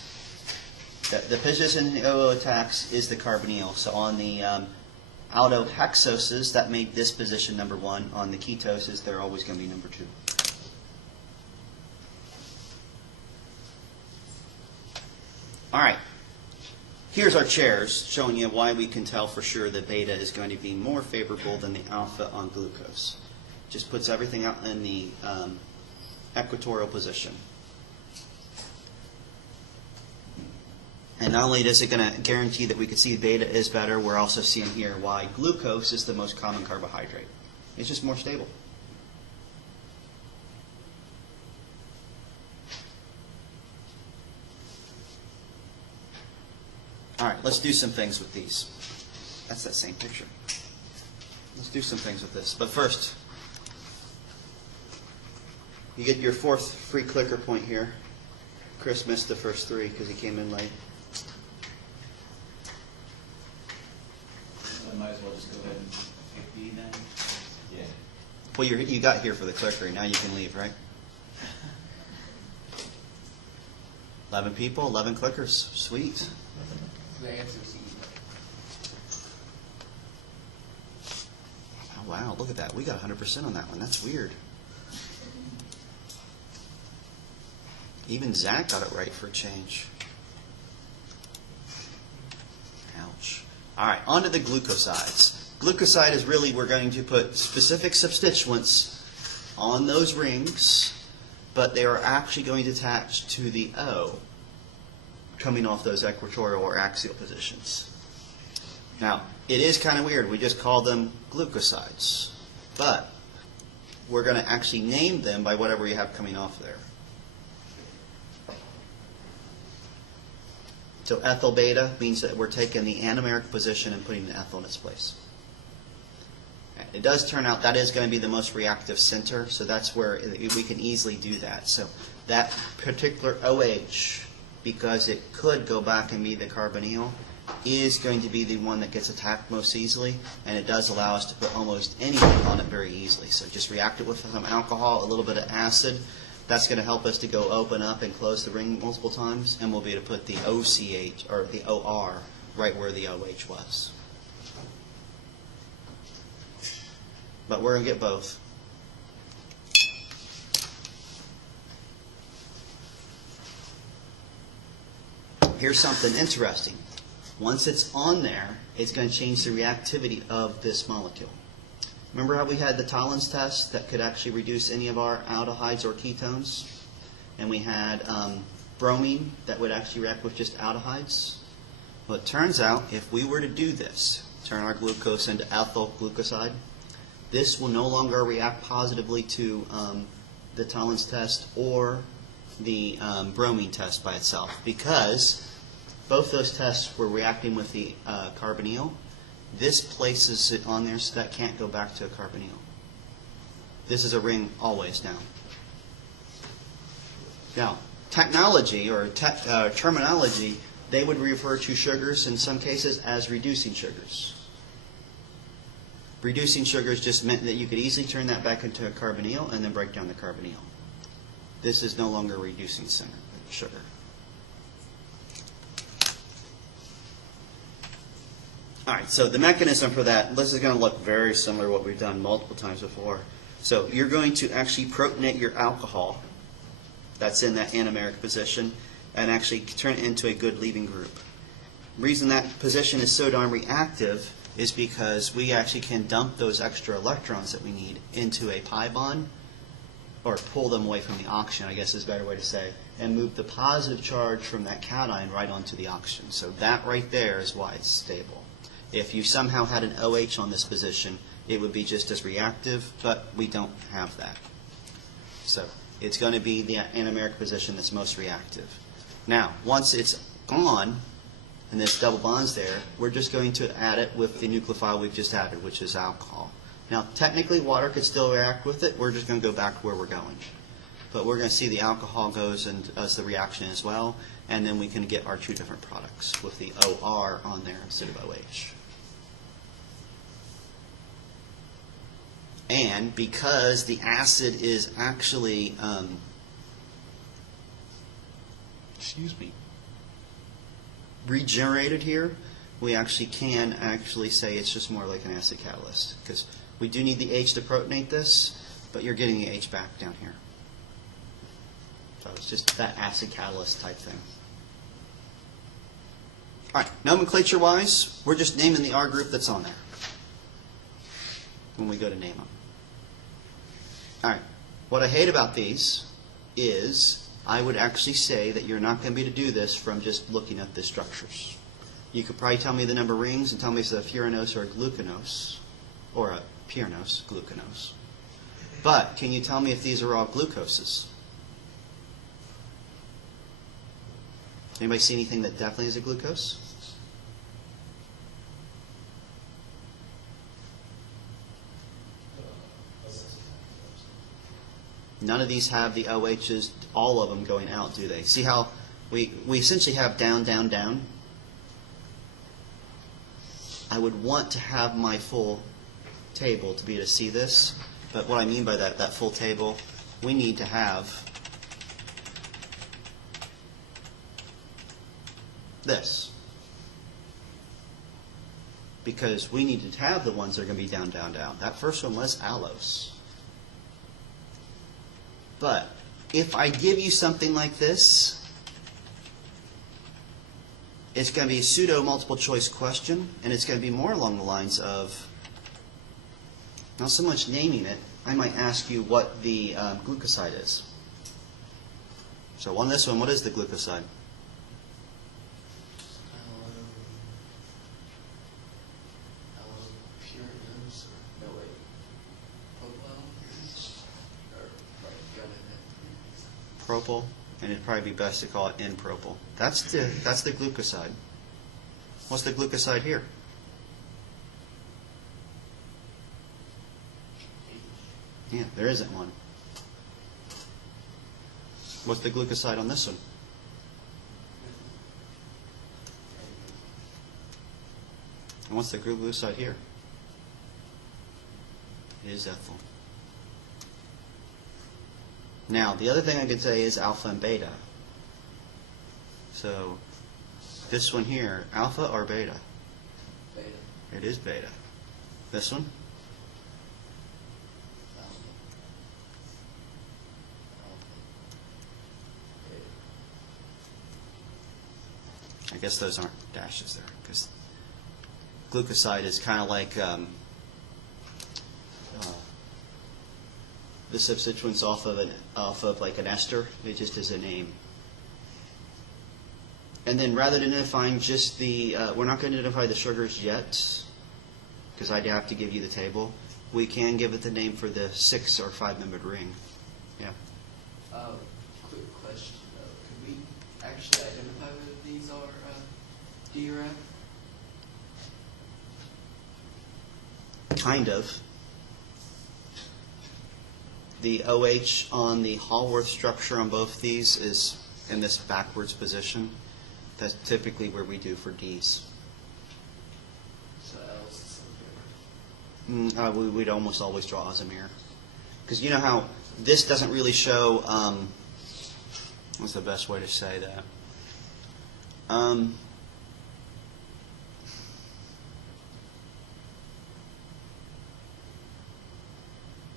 the position the OO attacks is the carbonyl. So on the aldolhexoses, that made this position number 1. On the ketoses, they're always going to be number 2. All right. Here's our chairs showing you why we can tell for sure that beta is going to be more favorable than the alpha on glucose. Just puts everything out in the equatorial position. And not only is it going to guarantee that we can see beta is better, we're also seeing here why glucose is the most common carbohydrate. It's just more stable. All right, let's do some things with these. That's that same picture. Let's do some things with this. But first, you get your 4th free clicker point here. Chris missed the first 3 because he came in late. I might as well just go ahead and pick B then. Yeah. Well, you got here for the clicker. Now you can leave, right? 11 people, 11 clickers. Sweet. the answer's easy. Oh, wow, look at that. We got 100% on that one. That's weird. Even Zach got it right for a change. Ouch. All right, on to the glucosides. Glucoside is really, we're going to put specific substituents on those rings, but they are actually going to attach to the O coming off those equatorial or axial positions. Now, it is kind of weird. We just call them glucosides, but we're going to actually name them by whatever you have coming off there. So ethyl beta means that we're taking the anomeric position and putting the ethyl in its place. It does turn out that is going to be the most reactive center, so that's where we can easily do that. So that particular OH, because it could go back and be the carbonyl, is going to be the one that gets attacked most easily, and it does allow us to put almost anything on it very easily. So just react it with some alcohol, a little bit of acid. That's going to help us to go open up and close the ring multiple times, and we'll be able to put the OCH, or the OR, right where the OH was. But we're going to get both. Here's something interesting. Once it's on there, it's going to change the reactivity of this molecule. Remember how we had the Tollens test that could actually reduce any of our aldehydes or ketones? And we had bromine that would actually react with just aldehydes? Well, it turns out if we were to do this, turn our glucose into ethyl glucoside, this will no longer react positively to the Tollens test or the bromine test by itself, because both those tests were reacting with the carbonyl. This places it on there so that can't go back to a carbonyl. This is a ring always now. Now, technology or terminology, they would refer to sugars in some cases as reducing sugars. Reducing sugars just meant that you could easily turn that back into a carbonyl and then break down the carbonyl. This is no longer reducing sugar. All right, so the mechanism for that, this is going to look very similar to what we've done multiple times before. So you're going to actually protonate your alcohol that's in that anomeric position and actually turn it into a good leaving group. The reason that position is so darn reactive is because we actually can dump those extra electrons that we need into a pi bond, or pull them away from the oxygen, I guess is a better way to say, and move the positive charge from that cation right onto the oxygen. So that right there is why it's stable. If you somehow had an OH on this position, it would be just as reactive, but we don't have that. So it's going to be the anomeric position that's most reactive. Now, once it's gone, and this double bond's there, we're just going to add it with the nucleophile we've just added, which is alcohol. Now, technically, water could still react with it. We're just going to go back to where we're going. But we're going to see the alcohol goes and does the reaction as well, and then we can get our two different products with the OR on there instead of OH. And because the acid is actually, regenerated here, we actually can actually say it's just more like an acid catalyst, because we do need the H to protonate this, but you're getting the H back down here. So it's just that acid catalyst type thing. All right, nomenclature-wise, we're just naming the R group that's on there when we go to name them. All right, what I hate about these is I would actually say that you're not going to be able to do this from just looking at the structures. You could probably tell me the number of rings and tell me if it's a furanose or a glucanose, or a pyranose, glucanose. But can you tell me if these are all glucoses? Anybody see anything that definitely is a glucose? None of these have the OHs, all of them going out, do they? See how we essentially have down, down, down? I would want to have my full table to be able to see this, but what I mean by that full table, we need to have this. Because we need to have the ones that are going to be down, down, down. That first one was allose. But if I give you something like this, it's going to be a pseudo multiple choice question, and it's going to be more along the lines of, not so much naming it, I might ask you what the glucoside is. So on this one, what is the glucoside? Pyranose, no wait, Propyl, and it'd probably be best to call it N-propyl. That's the glucoside. What's the glucoside here? Yeah, there isn't one. What's the glucoside on this one? And what's the glucoside here? It is ethyl. Now, the other thing I could say is alpha and beta. So, this one here, alpha or beta? Beta. It is beta. This one? I guess those aren't dashes there, because glucoside is kind of like the substituents off of like an ester. It just is a name. And then rather than identifying just the, we're not going to identify the sugars yet, because I'd have to give you the table. We can give it the name for the 6 or 5-membered ring. Yeah. Quick question though. Could we actually identify whether these are D or F? Kind of. The OH on the Hallworth structure on both these is in this backwards position. That's typically where we do for Ds. So L's is something. We'd almost always draw Isomer. Because you know how this doesn't really show, what's the best way to say that?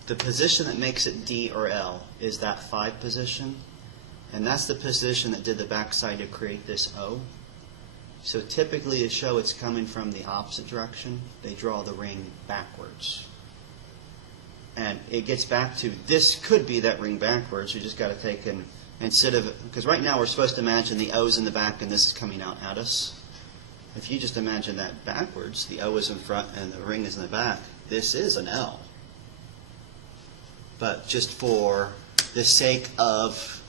The position that makes it D or L is that 5 position. And that's the position that did the backside to create this O. So typically to show it's coming from the opposite direction, they draw the ring backwards. And it gets back to, this could be that ring backwards. You just got to take and, instead of, because right now we're supposed to imagine the O's in the back and this is coming out at us. If you just imagine that backwards, the O is in front and the ring is in the back, this is an L. But just for the sake of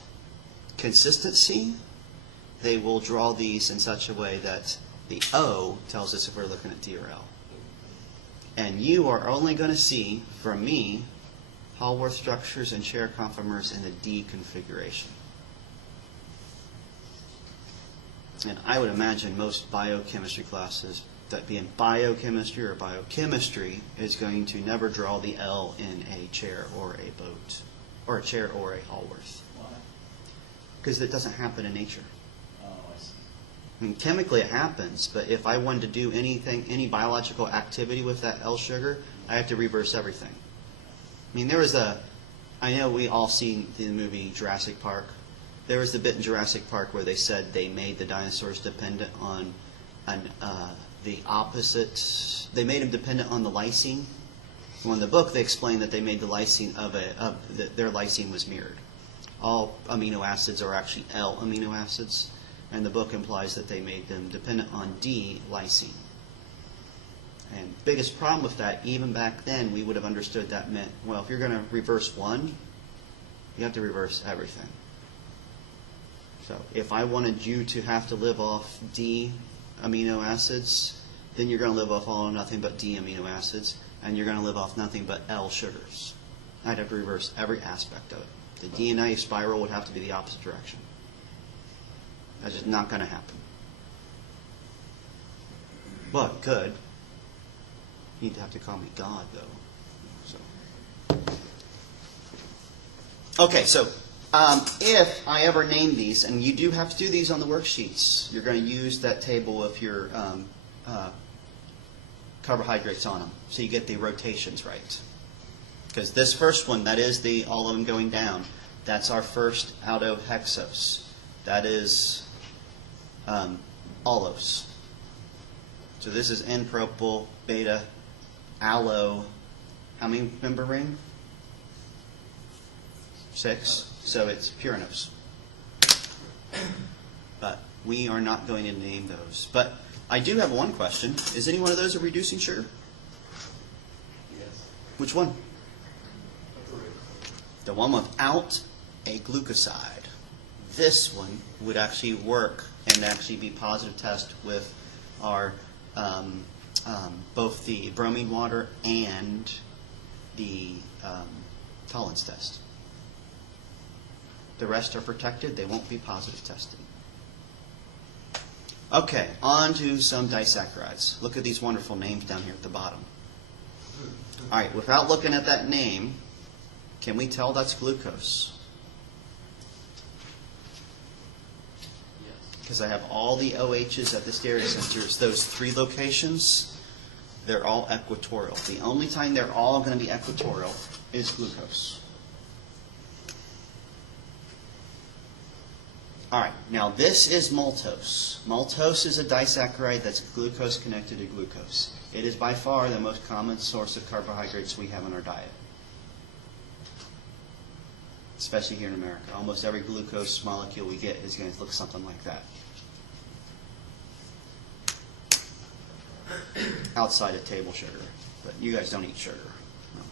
consistency, they will draw these in such a way that the O tells us if we're looking at D or L. And you are only going to see, from me, Hallworth structures and chair conformers in the D configuration. And I would imagine most biochemistry classes, that be in biochemistry or biochemistry, is going to never draw the L in a chair or a boat, or a chair or a Hallworth. Why? Because it doesn't happen in nature. Oh, I see. I mean, chemically it happens, but if I wanted to do anything, any biological activity with that L sugar, I have to reverse everything. I mean, there was I know we all seen the movie Jurassic Park. There was the bit in Jurassic Park where they said they made the dinosaurs dependent on the opposite. They made them dependent on the lysine. Well, in the book, they explained that they made the lysine their lysine was mirrored. All amino acids are actually L amino acids, and the book implies that they made them dependent on D lysine. And biggest problem with that, even back then, we would have understood that meant, well, if you're going to reverse one, you have to reverse everything. So if I wanted you to have to live off D amino acids, then you're going to live off all or nothing but D amino acids, and you're going to live off nothing but L sugars. I'd have to reverse every aspect of it. The DNA spiral would have to be the opposite direction. That's just not going to happen. But could. You'd have to call me God, though. So. Okay, so if I ever name these, and you do have to do these on the worksheets, you're going to use that table of your carbohydrates on them, so you get the rotations right. Because this first one, that is all of them going down, that's our first aldehexose. That is allose. So this is N-propyl, beta, allo. How many member ring? 6. So it's pyranose. But we are not going to name those. But I do have one question. Is any one of those a reducing sugar? Yes. Which one? The one without a glucoside. This one would actually work and actually be positive test with our both the bromine water and the Tollens test. The rest are protected. They won't be positive tested. Okay, on to some disaccharides. Look at these wonderful names down here at the bottom. All right, without looking at that name, can we tell that's glucose? Yes. Because I have all the OHs at the stereocenters, those 3 locations, they're all equatorial. The only time they're all going to be equatorial is glucose. All right, now this is maltose. Maltose is a disaccharide that's glucose connected to glucose. It is by far the most common source of carbohydrates we have in our diet. especially here in America. Almost every glucose molecule we get is going to look something like that. Outside of table sugar, but you guys don't eat sugar. No.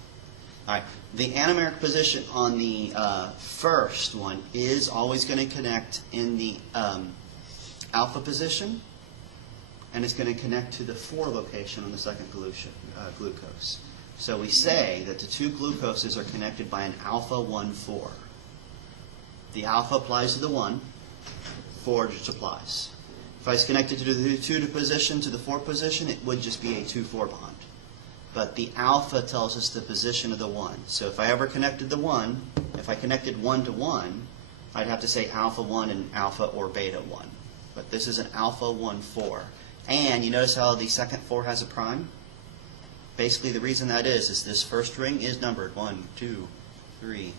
All right, the anomeric position on the first one is always going to connect in the alpha position, and it's going to connect to the 4 location on the second glucose. So we say that the 2 glucoses are connected by an alpha 1,4. The alpha applies to the 1, 4 just applies. If I was connected to the 2 position to the 4 position, it would just be a 2,4 bond. But the alpha tells us the position of the 1. So if I ever connected the 1, if I connected 1 to 1, I'd have to say alpha 1 and alpha or beta 1. But this is an alpha 1,4. And you notice how the second 4 has a prime? Basically the reason that is this first ring is numbered 1, 2, 3,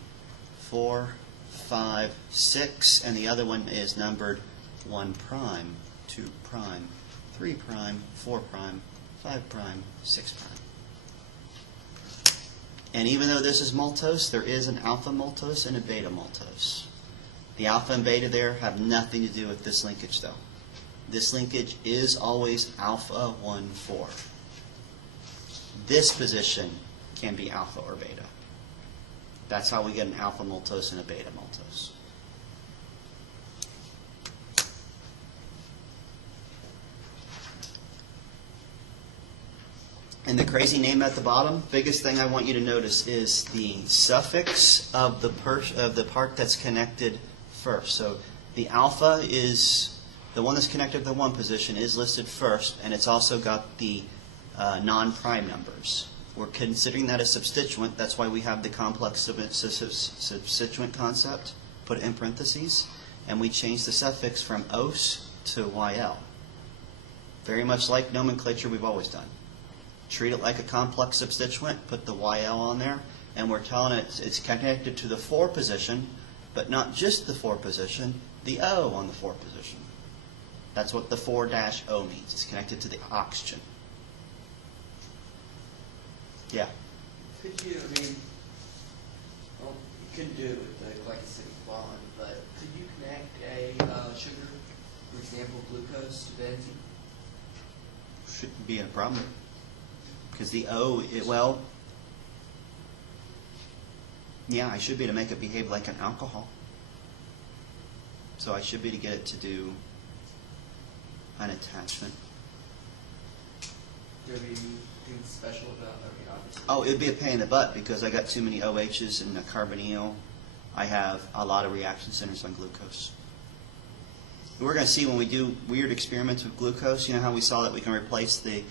4, 5, 6, and the other one is numbered 1 prime, 2 prime, 3 prime, 4 prime, 5 prime, 6 prime. And even though this is maltose, there is an alpha maltose and a beta maltose. The alpha and beta there have nothing to do with this linkage though. This linkage is always alpha 1,4. This position can be alpha or beta. That's how we get an alpha maltose and a beta maltose. And the crazy name at the bottom, biggest thing I want you to notice is the suffix of the part that's connected first. So the alpha is the one that's connected to the 1 position is listed first, and it's also got the non-prime numbers. We're considering that a substituent. That's why we have the complex substituent concept, put it in parentheses, and we change the suffix from os to yl. Very much like nomenclature we've always done. Treat it like a complex substituent, put the YL on there, and we're telling it it's connected to the 4 position, but not just the 4 position, the O on the 4 position. That's what the 4-O means. It's connected to the oxygen. Yeah? Could you, I mean, well, you couldn't do it with the glycosidic bond, but could you connect a sugar, for example, glucose to benzene? Shouldn't be a problem. Because the O, well, yeah, I should be to make it behave like an alcohol. So I should be to get it to do an attachment. Do you have anything special about, I mean, obviously? Oh, it'd be a pain in the butt because I got too many OHs and the carbonyl. I have a lot of reaction centers on glucose. We're going to see when we do weird experiments with glucose, you know how we saw that we can replace the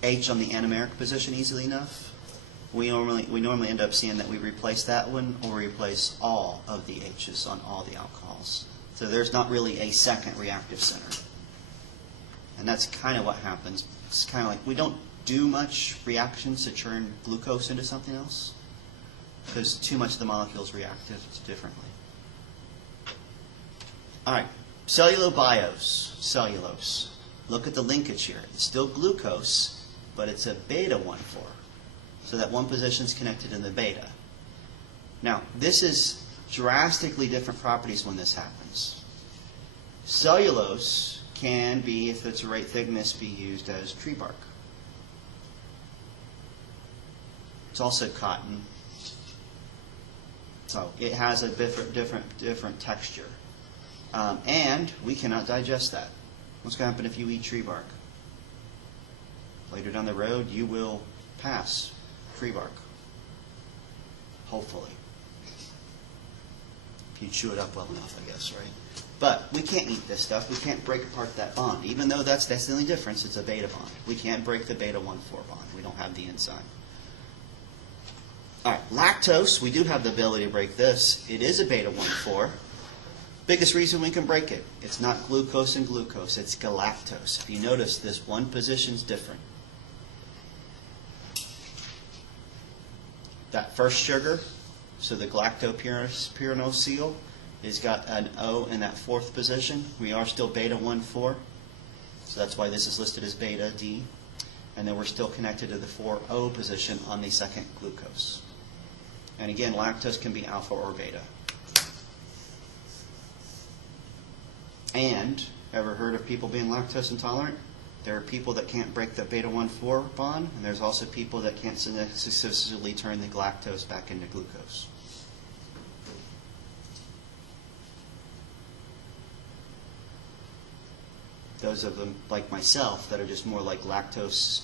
H on the anomeric position easily enough? We normally end up seeing that we replace that one or replace all of the H's on all the alcohols. So there's not really a second reactive center. And that's kind of what happens. It's kind of like we don't do much reactions to turn glucose into something else because too much of the molecules react differently. All right, cellulobiose, cellulose. Look at the linkage here. It's still glucose, but it's a beta 1,4. So that 1 position is connected in the beta. Now, this is drastically different properties when this happens. Cellulose can be, if it's the right thickness, be used as tree bark. It's also cotton. So it has a different texture. And we cannot digest that. What's going to happen if you eat tree bark? Later down the road, you will pass tree bark. Hopefully. If you chew it up well enough, I guess, right? But we can't eat this stuff. We can't break apart that bond. Even though that's the only difference, it's a beta bond. We can't break the beta 1,4 bond. We don't have the enzyme. All right, lactose, we do have the ability to break this. It is a beta 1,4. Biggest reason we can break it, it's not glucose and glucose, it's galactose. If you notice, this 1 position's different. That first sugar, so the galactopyranose has got an O in that 4th position. We are still beta 1,4, so that's why this is listed as beta D. And then we're still connected to the 4O position on the second glucose. And again, lactose can be alpha or beta. And, ever heard of people being lactose intolerant? There are people that can't break the beta-1,4 bond, and there's also people that can't successfully turn the galactose back into glucose. Those of them, like myself, that are just more like lactose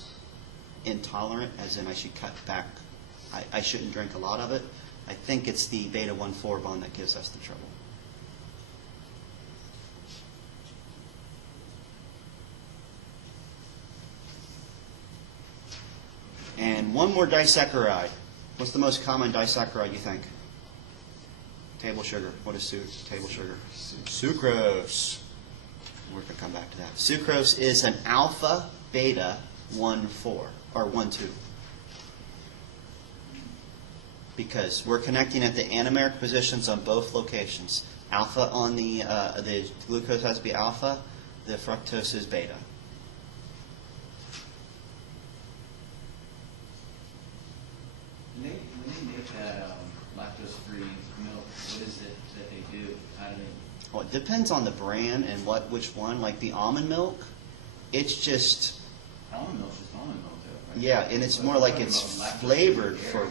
intolerant, as in I should cut back, I shouldn't drink a lot of it. I think it's the beta-1,4 bond that gives us the trouble. And one more disaccharide. What's the most common disaccharide, you think? Table sugar. What is table sugar? Sucrose. We're going to come back to that. Sucrose is an alpha beta 1,4 or 1,2. Because we're connecting at the anomeric positions on both locations. Alpha on the glucose has to be alpha, the fructose is beta. When they make that lactose-free milk, what is it that they do? How do they? Well, it depends on the brand and which one. Like the almond milk, it's just, Almond milk's just almond milk, though, right? yeah, and it's more like it's flavored for.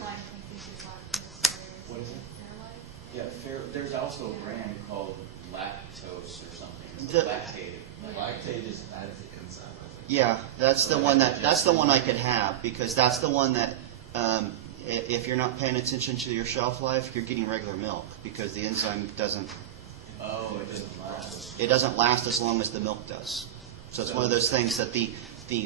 What is it? Yeah, there's also a brand called lactose or something. It's The- lactated. Lactate is added to enzyme, I think. Yeah, that's the one I could have, because that's the one that if you're not paying attention to your shelf life, you're getting regular milk because the enzyme doesn't Oh, it doesn't last. it doesn't last as long as the milk does. So it's one of those things that the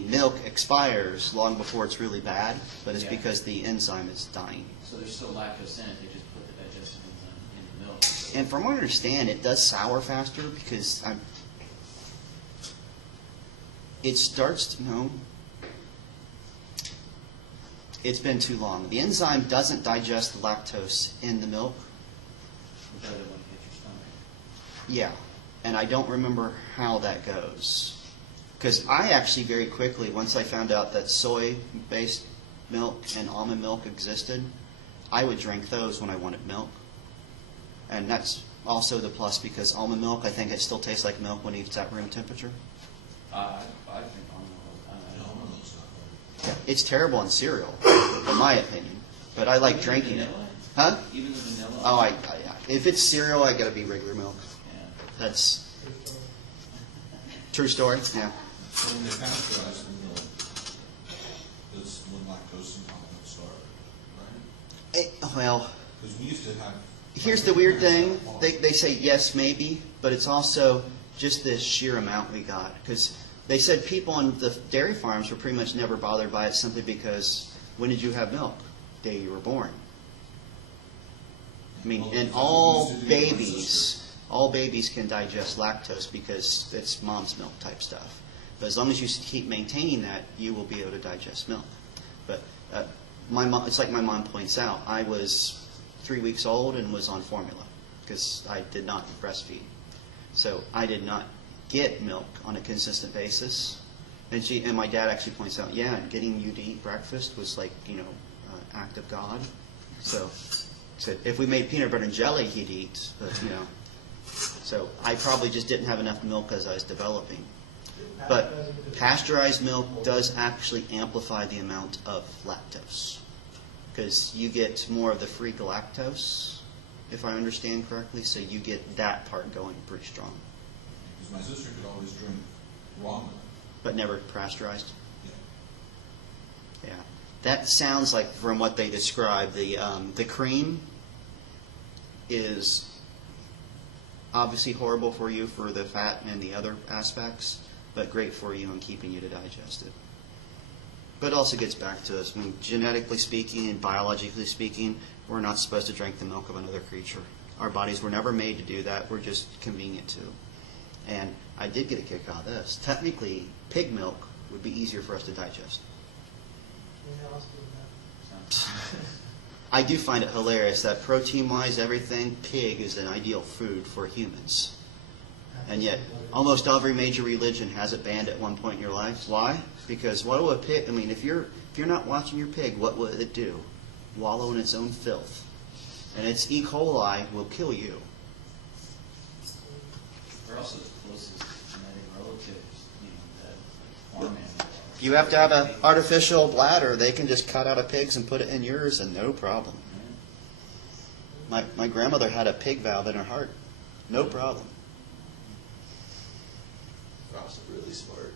milk expires long before it's really bad, but it's Yeah. because the enzyme is dying. So there's still lactose in it, they just put the digestive enzyme in the milk. And from what I understand, it does sour faster because it starts to, no, it's been too long. The enzyme doesn't digest the lactose in the milk. Better than when you hit your stomach. Yeah, and I don't remember how that goes. Because I actually very quickly, once I found out that soy-based milk and almond milk existed, I would drink those when I wanted milk. And that's also the plus because almond milk, I think it still tastes like milk when it's at room temperature. I think almond milk. I No, don't know. it's not. Yeah, it's terrible in cereal, in my opinion. But I like Even drinking it. vanilla? Huh? Even the vanilla? Oh, if it's cereal, I gotta be regular milk. Yeah. That's true story. Yeah. So when they pasteurize the milk, does when lactose intolerance start, right? Well, Because we used to have. here's the weird thing. They say yes, maybe, but it's also just the sheer amount we got. Because they said people on the dairy farms were pretty much never bothered by it simply because when did you have milk? Day you were born. I mean, and all babies can digest lactose because it's mom's milk type stuff. But as long as you keep maintaining that, you will be able to digest milk. But my mom, it's like my mom points out, I was 3 weeks old and was on formula because I did not breastfeed. So I did not get milk on a consistent basis. And my dad actually points out, yeah, getting you to eat breakfast was like, act of God. So if we made peanut butter and jelly, he'd eat, but So I probably just didn't have enough milk as I was developing. But pasteurized milk does actually amplify the amount of lactose because you get more of the free galactose, if I understand correctly, so you get that part going pretty strong. Because my sister could always drink raw milk. But never pasteurized? Yeah. Yeah. That sounds like, from what they describe, the cream is obviously horrible for you for the fat and the other aspects, but great for you in keeping you to digest it. But it also gets back to us. I mean, genetically speaking and biologically speaking, we're not supposed to drink the milk of another creature. Our bodies were never made to do that. We're just convenient to. And I did get a kick out of this. Technically, pig milk would be easier for us to digest. I do find it hilarious that protein-wise, everything, pig is an ideal food for humans. And yet, almost every major religion has it banned at one point in your life. Why? Because what will a pig, I mean, if you're not watching your pig, what will it do? Wallow in its own filth. And its E. coli will kill you. We're also the closest genetic relatives, that farm animals. You have to have an artificial bladder. They can just cut out a pig's and put it in yours, and no problem. My grandmother had a pig valve in her heart. No problem. They're also really smart.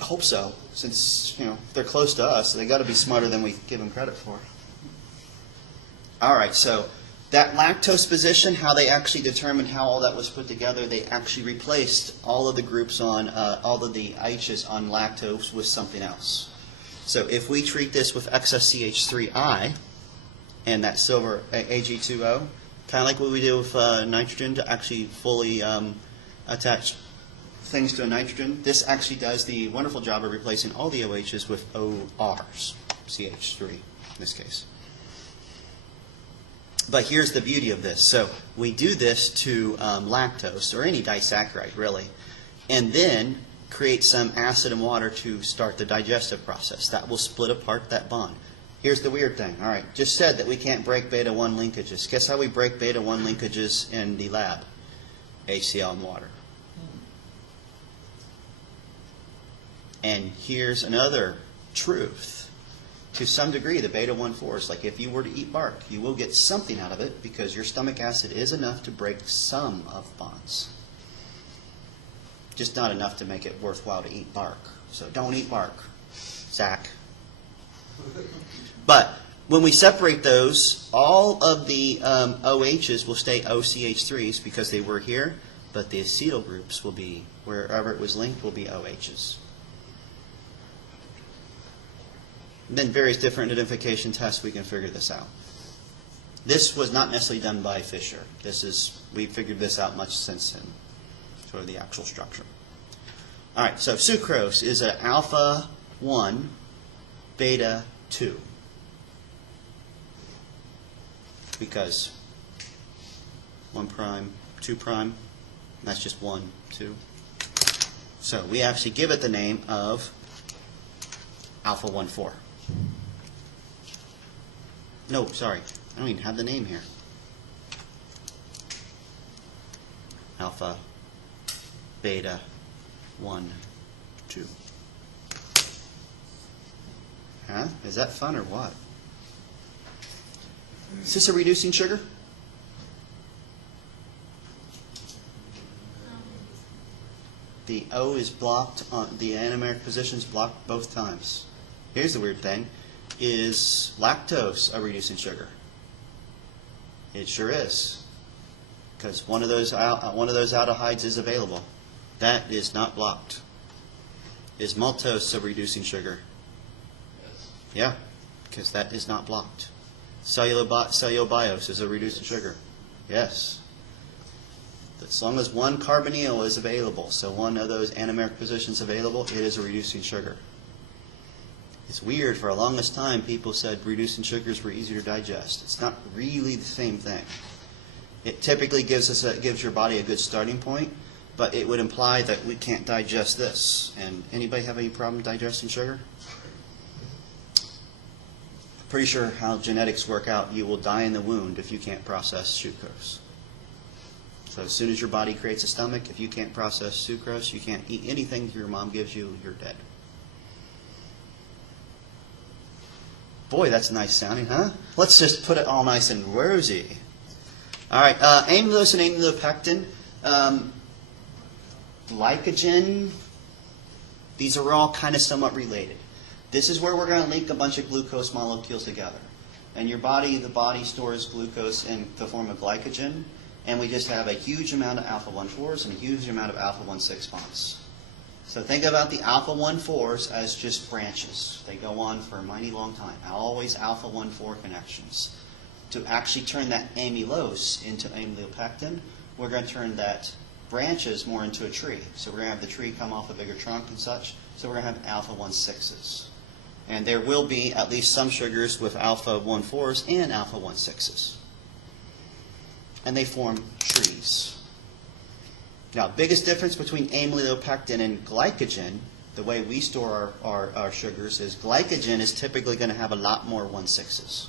I hope so, since they're close to us. They got to be smarter than we give them credit for. All right, so that lactose position, how they actually determined how all that was put together, they actually replaced all of the groups on all of the H's on lactose with something else. So if we treat this with excess CH3I and that silver Ag2O, kind of like what we do with nitrogen to actually fully attach things to a nitrogen, this actually does the wonderful job of replacing all the OHs with ORs, CH3 in this case. But here's the beauty of this. So we do this to lactose, or any disaccharide really, and then create some acid and water to start the digestive process. That will split apart that bond. Here's the weird thing. All right, just said that we can't break beta-1 linkages. Guess how we break beta-1 linkages in the lab? HCl and water. And here's another truth. To some degree, the beta-1,4s, like if you were to eat bark, you will get something out of it because your stomach acid is enough to break some of bonds. Just not enough to make it worthwhile to eat bark. So don't eat bark, Zach. But when we separate those, all of the OHs will stay OCH3s because they were here, but the acetyl groups will be, wherever it was linked, will be OHs. Then various different identification tests, we can figure this out. This was not necessarily done by Fischer. We figured this out much since in sort of the actual structure. All right, so sucrose is an alpha 1, beta 2. Because 1 prime, 2 prime, that's just 1, 2. So we actually give it the name of alpha 1,4. No, sorry. I don't even have the name here. Alpha, beta, 1, 2. Huh? Is that fun or what? Is this a reducing sugar? The O is blocked, on the anomeric position is blocked both times. Here's the weird thing. Is lactose a reducing sugar? It sure is. Because one of those aldehydes is available. That is not blocked. Is maltose a reducing sugar? Yes. Yeah, because that is not blocked. Cellulobiose is a reducing sugar. Yes. As long as one carbonyl is available, so one of those anomeric positions available, it is a reducing sugar. It's weird, for the longest time people said reducing sugars were easier to digest. It's not really the same thing. It typically gives your body a good starting point, but it would imply that we can't digest this. And anybody have any problem digesting sugar? Pretty sure how genetics work out, you will die in the wound if you can't process sucrose. So as soon as your body creates a stomach, if you can't process sucrose, you can't eat anything your mom gives you, you're dead. Boy, that's nice sounding, huh? Let's just put it all nice and rosy. All right, amylose and amylopectin, glycogen, these are all kind of somewhat related. This is where we're going to link a bunch of glucose molecules together. And the body stores glucose in the form of glycogen, and we just have a huge amount of alpha 1,4s and a huge amount of alpha 1,6 bonds. So think about the alpha 1,4s as just branches. They go on for a mighty long time. Always alpha 1,4 connections. To actually turn that amylose into amylopectin, we're going to turn that branches more into a tree. So we're going to have the tree come off a bigger trunk and such. So we're going to have alpha 1,6s. And there will be at least some sugars with alpha 1,4s and alpha 1,6s. And they form trees. Now, biggest difference between amylopectin and glycogen, the way we store our sugars, is glycogen is typically going to have a lot more 1,6s.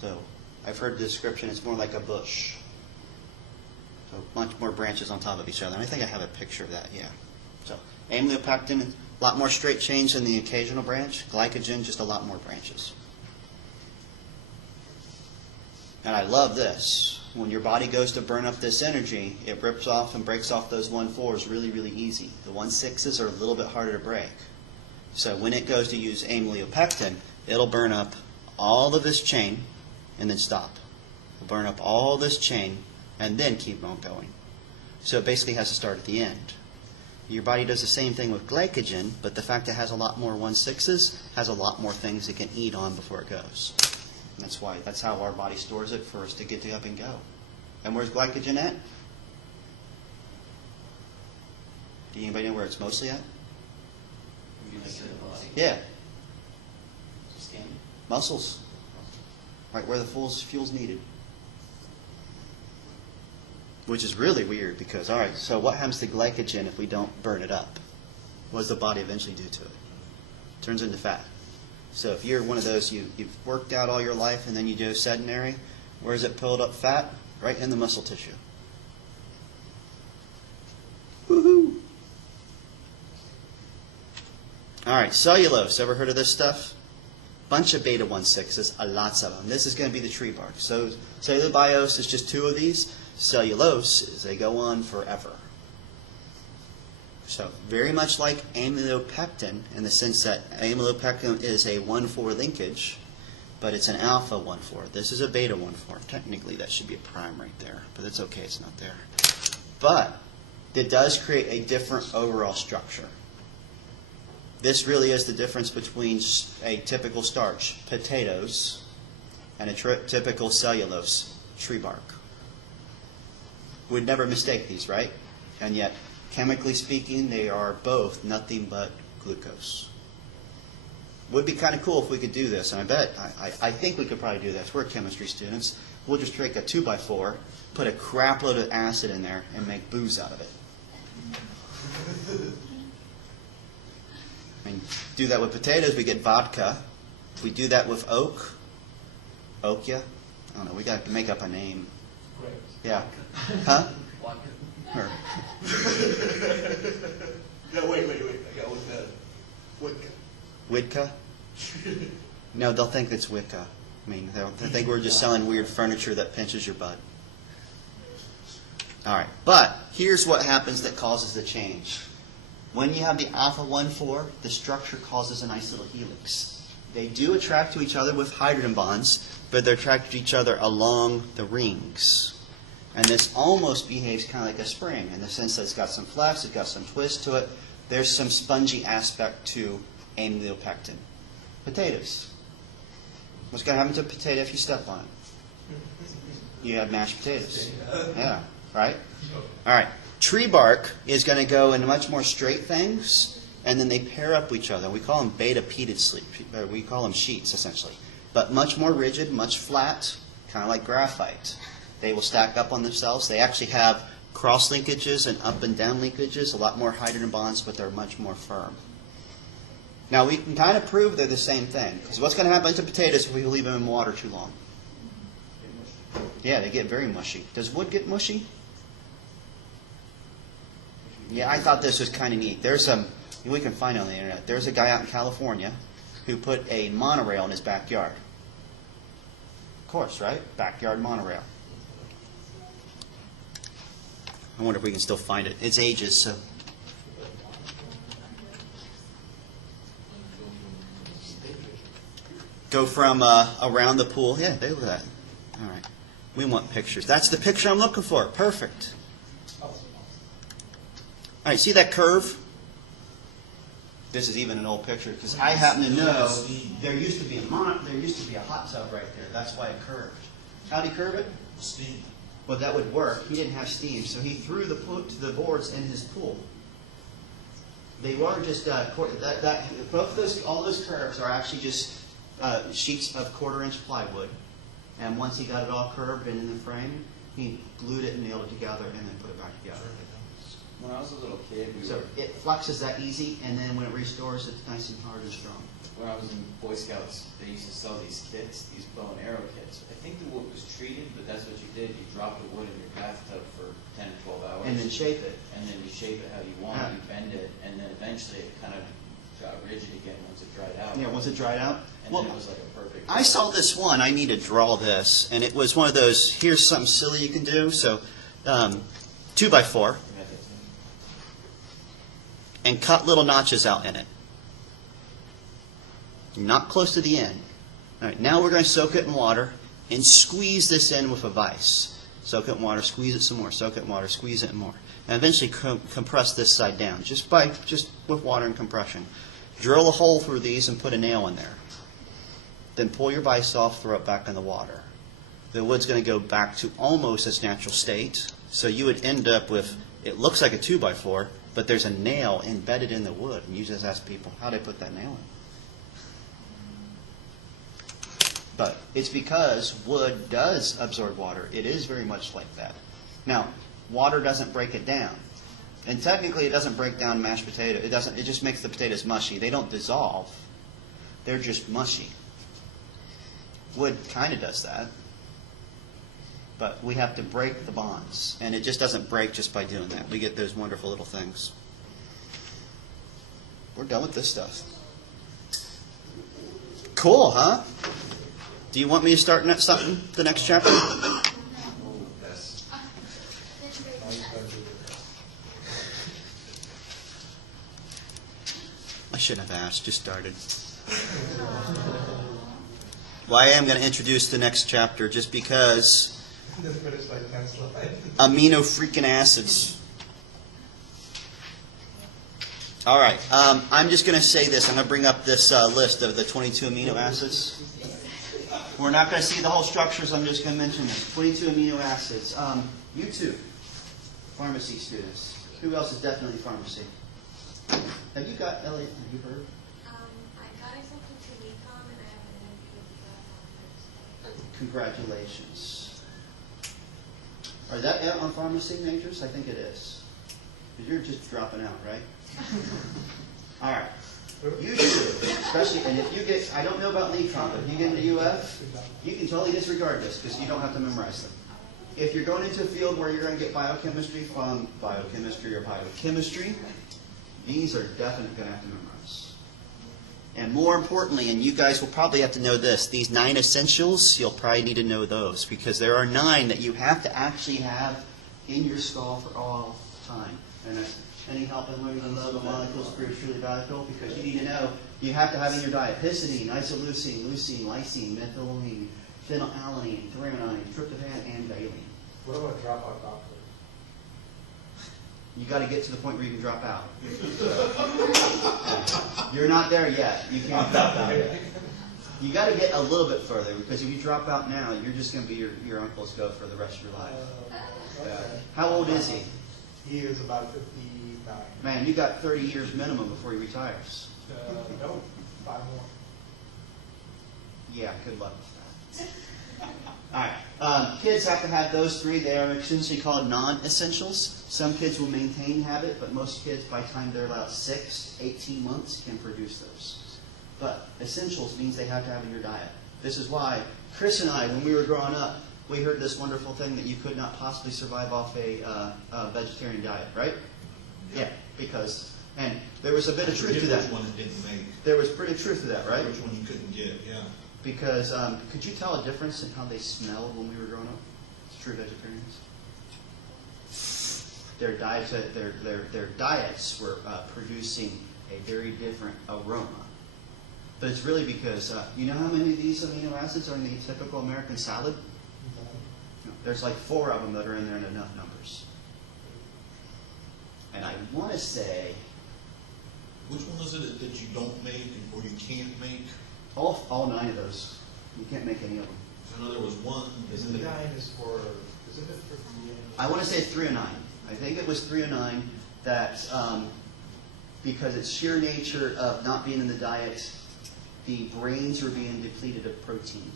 So I've heard the description, it's more like a bush. So much more branches on top of each other. And I think I have a picture of that, yeah. So amylopectin, a lot more straight chains than the occasional branch. Glycogen, just a lot more branches. And I love this. When your body goes to burn up this energy, it rips off and breaks off those 1,4s really, really easy. The 1,6s are a little bit harder to break. So when it goes to use amylopectin, it'll burn up all of this chain and then stop. It'll burn up all this chain and then keep on going. So it basically has to start at the end. Your body does the same thing with glycogen, but the fact it has a lot more 1,6s has a lot more things it can eat on before it goes. And that's how our body stores it for us to get to up and go. And where's glycogen at? Do anybody know where it's mostly at? Yeah. Muscles. Right where the fuel's needed. Which is really weird because, all right, so what happens to glycogen if we don't burn it up? What does the body eventually do to it? It turns into fat. So if you're one of those, you've worked out all your life and then you go sedentary, where is it pulled up fat? Right in the muscle tissue. Woohoo! All right, cellulose. Ever heard of this stuff? Bunch of beta 1,6s, lots of them. This is going to be the tree bark. So cellular bios is just 2 of these. Cellulose is they go on forever. So very much like amylopectin in the sense that amylopectin is a 1,4 linkage, but it's an alpha 1,4. This is a beta 1,4. Technically that should be a prime right there, but it's okay, it's not there. But it does create a different overall structure. This really is the difference between a typical starch, potatoes, and a typical cellulose, tree bark. We'd never mistake these, right? And yet, chemically speaking, they are both nothing but glucose. Would be kind of cool if we could do this, and I think we could probably do this. We're chemistry students. We'll just take a 2x4, put a crap load of acid in there, and make booze out of it. I mean, do that with potatoes, we get vodka. If we do that with oak, okia, I don't know, we got to make up a name. Yeah. Huh? Or, No, wait. I got one better. Wicca. Widka? No, they'll think it's Wicca. I mean, they'll think we're just selling weird furniture that pinches your butt. All right, but here's what happens that causes the change. When you have the alpha 1,4, the structure causes a nice little helix. They do attract to each other with hydrogen bonds, but they're attracted to each other along the rings. And this almost behaves kind of like a spring in the sense that it's got some flex, it's got some twist to it. There's some spongy aspect to amylopectin. Potatoes. What's going to happen to a potato if you step on it? You have mashed potatoes. Yeah, right? All right. Tree bark is going to go into much more straight things, and then they pair up with each other. We call them beta-peated sleep. We call them sheets, essentially. But much more rigid, much flat, kind of like graphite. They will stack up on themselves. They actually have cross linkages and up and down linkages, a lot more hydrogen bonds, but they're much more firm. Now, we can kind of prove they're the same thing. Because what's going to happen to potatoes if we leave them in water too long? Yeah, they get very mushy. Does wood get mushy? Yeah, I thought this was kind of neat. There's some, we can find on the internet, there's a guy out in California who put a monorail in his backyard. Of course, right? Backyard monorail. I wonder if we can still find it. It's ages, so. Go from around the pool. Yeah, look at that. All right. We want pictures. That's the picture I'm looking for. Perfect. All right, see that curve? This is even an old picture because I happen to know there used to be a hot tub right there. That's why it curved. How did he curve it? Steam. Well, that would work. He didn't have steam, so he threw the boards in his pool. They were just all those curves are actually just sheets of 1/4-inch plywood. And once he got it all curved and in the frame, he glued it and nailed it together and then put it back together. When I was a little kid, So it fluxes that easy, and then when it restores, it's nice and hard and strong. when I was in Boy Scouts, they used to sell these kits, these bow and arrow kits. I think the wood was treated, but that's what you did. You dropped the wood in your bathtub for 10 to 12 hours. And then shape it. And then you shape it how you want, Yeah. you bend it, and then eventually it kind of got rigid again once it dried out. Yeah, once it dried out. And Well, then it was like a perfect. I saw this one. I need to draw this, and it was one of those. Here's something silly you can do. So, 2x4, and cut little notches out in it. Not close to the end. All right. Now we're going to soak it in water and squeeze this in with a vise. Soak it in water, squeeze it some more. Soak it in water, squeeze it more, and eventually compress this side down just with water and compression. Drill a hole through these and put a nail in there. Then pull your vise off, throw it back in the water. The wood's going to go back to almost its natural state. So you would end up with, it looks like a 2x4, but there's a nail embedded in the wood. And you just ask people, how did I put that nail in? But it's because wood does absorb water. It is very much like that. Now, water doesn't break it down. And technically it doesn't break down mashed potato. It doesn't. It just makes the potatoes mushy. They don't dissolve. They're just mushy. Wood kind of does that. But we have to break the bonds. And it just doesn't break just by doing that. We get those wonderful little things. We're done with this stuff. Cool, huh? Do you want me to start the next chapter? I shouldn't have asked, just started. Well, I am going to introduce the next chapter just because amino freaking acids. All right, I'm just going to say this. I'm going to bring up this list of the 22 amino acids. We're not going to see the whole structures. I'm just going to mention this. 22 amino acids. You two, pharmacy students. Who else is definitely pharmacy? Have you got, Elliot, have you heard? I got accepted to Econ and I have an interview with you guys on Thursday. Congratulations. Are that on pharmacy majors? I think it is. Because you're just dropping out, right? All right. You two, especially, and if you get, I don't know about Econ, but if you get into UF, you can totally disregard this because you don't have to memorize them. If you're going into a field where you're going to get biochemistry from biochemistry or biochemistry, these are definitely going to have to memorize. And more importantly, and you guys will probably have to know this, these 9 essentials, you'll probably need to know those because there are 9 that you have to actually have in your skull for all time. And that's any help in learning the love of molecules is truly valuable because you need to know you have to have in your diet histidine, isoleucine, leucine, lysine, methylene, phenylalanine, threonine, tryptophan, and valine. What about dropout doctors? You got to get to the point where you can drop out. You're not there yet. You can't drop out yet. You got to get a little bit further because if you drop out now, you're just going to be your uncle's goat for the rest of your life. Okay. How old is he? He is about 59. Man, you got 30 years minimum before he retires. No, 5 more. Yeah, good luck with that. All right. Kids have to have those 3. They are essentially called non-essentials. Some kids will maintain habit, but most kids, by the time they're about 6, 18 months, can produce those. But essentials means they have to have in your diet. This is why Chris and I, when we were growing up, we heard this wonderful thing that you could not possibly survive off a vegetarian diet, right? Yeah, because, and there was a bit of truth to that. Which one it didn't make. There was pretty truth to that, right? Which one you couldn't get, yeah. Because, could you tell a difference in how they smelled when we were growing up? True vegetarians. Their diets were producing a very different aroma. But it's really because, you know how many of these amino acids are in the typical American salad? No, there's like 4 of them that are in there in enough numbers. And I want to say, Which one is it that you don't make or you can't make? all 9 of those. You can't make any of them. I know there was one, isn't it? 9 is for, isn't it for DNA? I want to say it's 309. I think it was 309 that, because it's sheer nature of not being in the diet, the brains were being depleted of protein.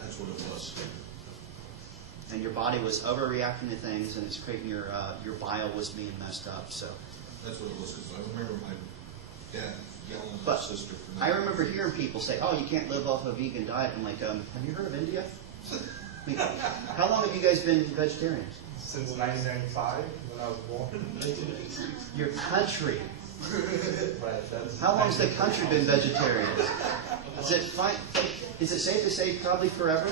That's what it was. and your body was overreacting to things, and it's creating your bile was being messed up. So, That's what it was, because I remember my dad yelling at my but sister for not. I remember hearing people say, "Oh, you can't live off a vegan diet." I'm like, have you heard of India? I mean, how long have you guys been vegetarians? Since 1995, when I was born. Your country. Right, that's. How long's the country been vegetarian? Is it fine? Is it safe to say probably forever?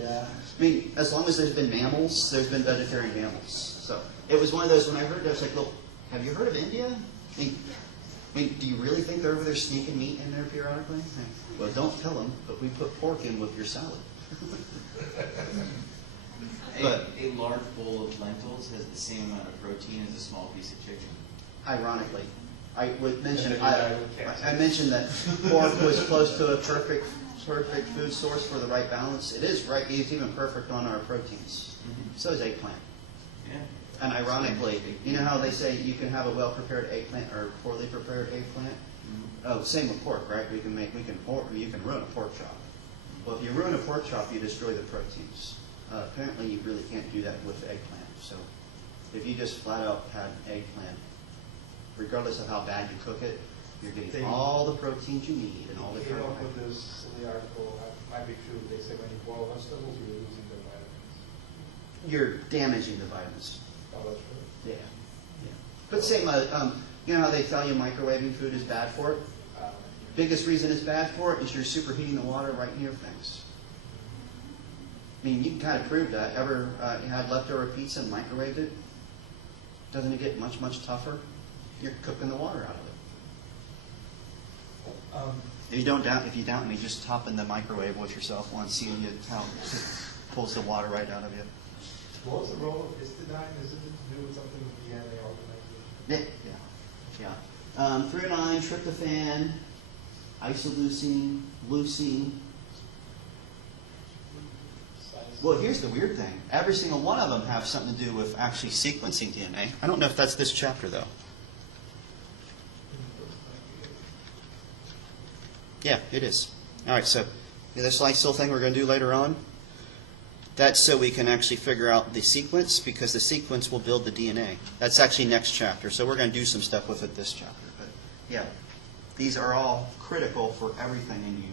Yeah. I mean, as long as there's been mammals, there's been vegetarian mammals. So it was one of those, when I heard that, I was like, well, have you heard of India? I mean, do you really think they're over there sneaking meat in there periodically? Well, don't tell them, but we put pork in with your salad. But A large bowl of lentils has the same amount of protein as a small piece of chicken. ironically, I would mention, And then you I die with cancer. mentioned that pork was close to a perfect food source for the right balance. It is right. It's even perfect on our proteins. So is eggplant. Yeah. And ironically, you know how they say you can have a well-prepared eggplant or poorly prepared eggplant? Oh, same with pork, right? You can ruin a pork chop. Well, if you ruin a pork chop, you destroy the proteins. Apparently, you really can't do that with eggplant. So, if you just flat out had eggplant, regardless of how bad you cook it, you're getting all the proteins you need and all the They don't put carbohydrates. this in the article, that might be true, they say when you boil vegetables, you're losing the vitamins. You're damaging the vitamins. Oh, that's true. Yeah. But same, you know how they tell you microwaving food is bad for it? Biggest reason it's bad for it is you're superheating the water right near things. I mean, you can kind of prove that. Ever had leftover pizza and microwaved it? Doesn't it get much, much tougher? You're cooking the water out of it. If you doubt me, just hop in the microwave with yourself once, see how it pulls the water right out of you. What's the role of histidine? Is it to do with something with DNA organization? Yeah. Threonine, tryptophan, isoleucine, leucine. Well, here's the weird thing. Every single one of them have something to do with actually sequencing DNA. I don't know if that's this chapter, though. Yeah, it is. All right, so this lysyl thing we're going to do later on, that's so we can actually figure out the sequence, because the sequence will build the DNA. That's actually next chapter, so we're going to do some stuff with it this chapter. But yeah, these are all critical for everything in you.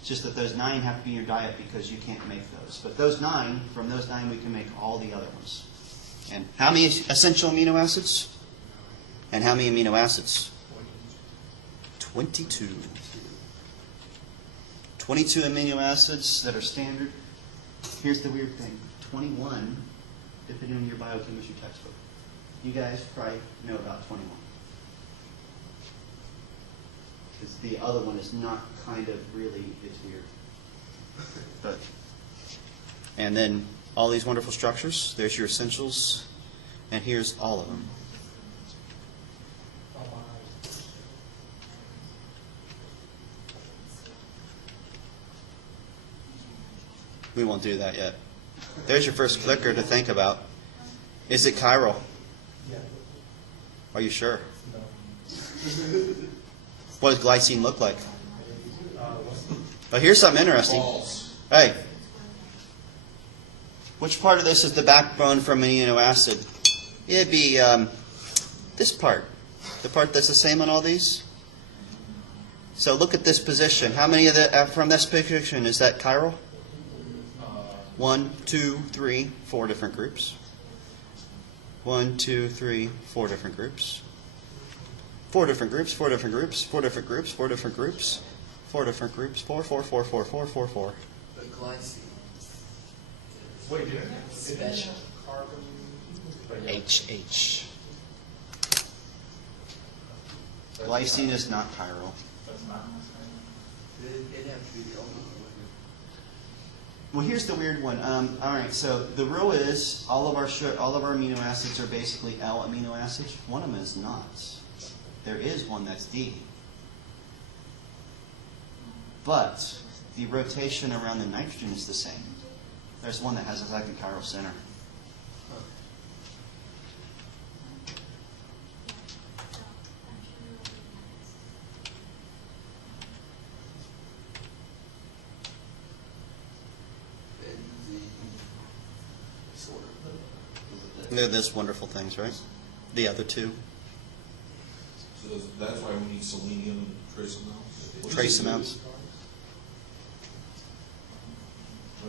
It's just that those 9 have to be in your diet because you can't make those. But those 9, from those 9 we can make all the other ones. And how many essential amino acids? And how many amino acids? 22. 22 amino acids that are standard. Here's the weird thing. 21, depending on your biochemistry textbook. You guys probably know about 21. Because the other one is not kind of really, it's weird. But, and then all these wonderful structures. There's your essentials. And here's all of them. We won't do that yet. There's your first clicker to think about. Is it chiral? Yeah. Are you sure? No. What does glycine look like? Oh, here's something interesting. False. Hey, which part of this is the backbone from an amino acid? It'd be this part. The part that's the same on all these. So look at this position. How many of the from this position is that chiral? 1, 2, 3, 4 different groups. 1, 2, 3, 4 different groups. 4 different groups, 4 different groups, 4 different groups, 4 different groups, 4 different groups, 4, 4, 4, 4, 4, 4, 4. But glycine Wait, did special. carbon? HH. Glycine is not chiral. It'd have to be the only one. Well, here's the weird one. All right, so the rule is all of our amino acids are basically L amino acids. One of them is not. There is one that's D. But the rotation around the nitrogen is the same. There's one that has a second chiral center. They're this wonderful things, right? The other two. So that's why we need selenium and trace amounts? Trace amounts.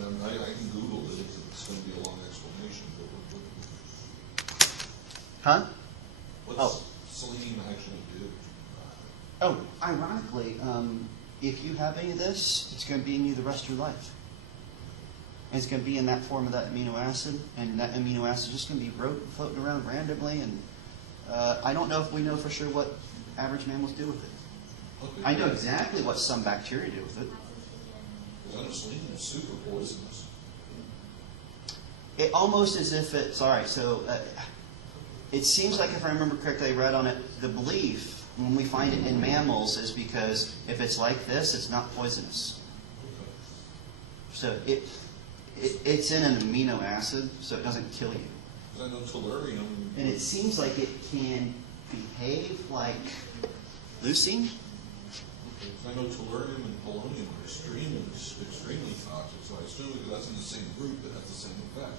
I can Google it, it's going to be a long explanation, but Huh? what's Oh. selenium actually do? Oh, ironically, if you have any of this, it's going to be in you the rest of your life. And it's going to be in that form of that amino acid, and that amino acid is just going to be floating around randomly. And I don't know if we know for sure what average mammals do with it. Okay. I know exactly what some bacteria do with it. Because I know selenium is super poisonous. It almost as if it's, all right, so it seems like if I remember correctly, I read on it, the belief when we find it in mammals is because if it's like this, it's not poisonous. So it's in an amino acid, so it doesn't kill you. Because I know tellurium. And it seems like it can behave like leucine. I know tellurium and polonium are extremely toxic, so I assume because that's in the same group, it has the same effect,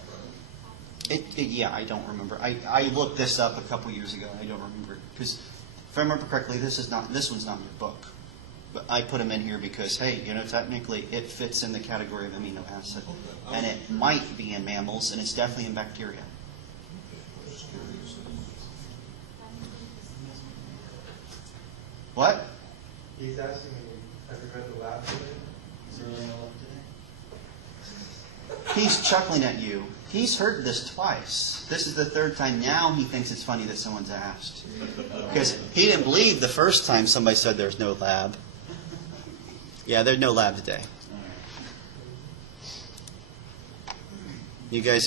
right? Yeah, I don't remember. I looked this up a couple years ago. I don't remember because if I remember correctly, this one's not in your book. But I put them in here because, hey, technically it fits in the category of amino acid, Okay. and it might be in mammals, and it's definitely in bacteria. I'm just curious. What? He's asking me, have you read the lab today? Is there really no left today? He's chuckling at you. He's heard this twice. This is the third time now he thinks it's funny that someone's asked. Because he didn't believe the first time somebody said there's no lab. Yeah, there's no lab today. You guys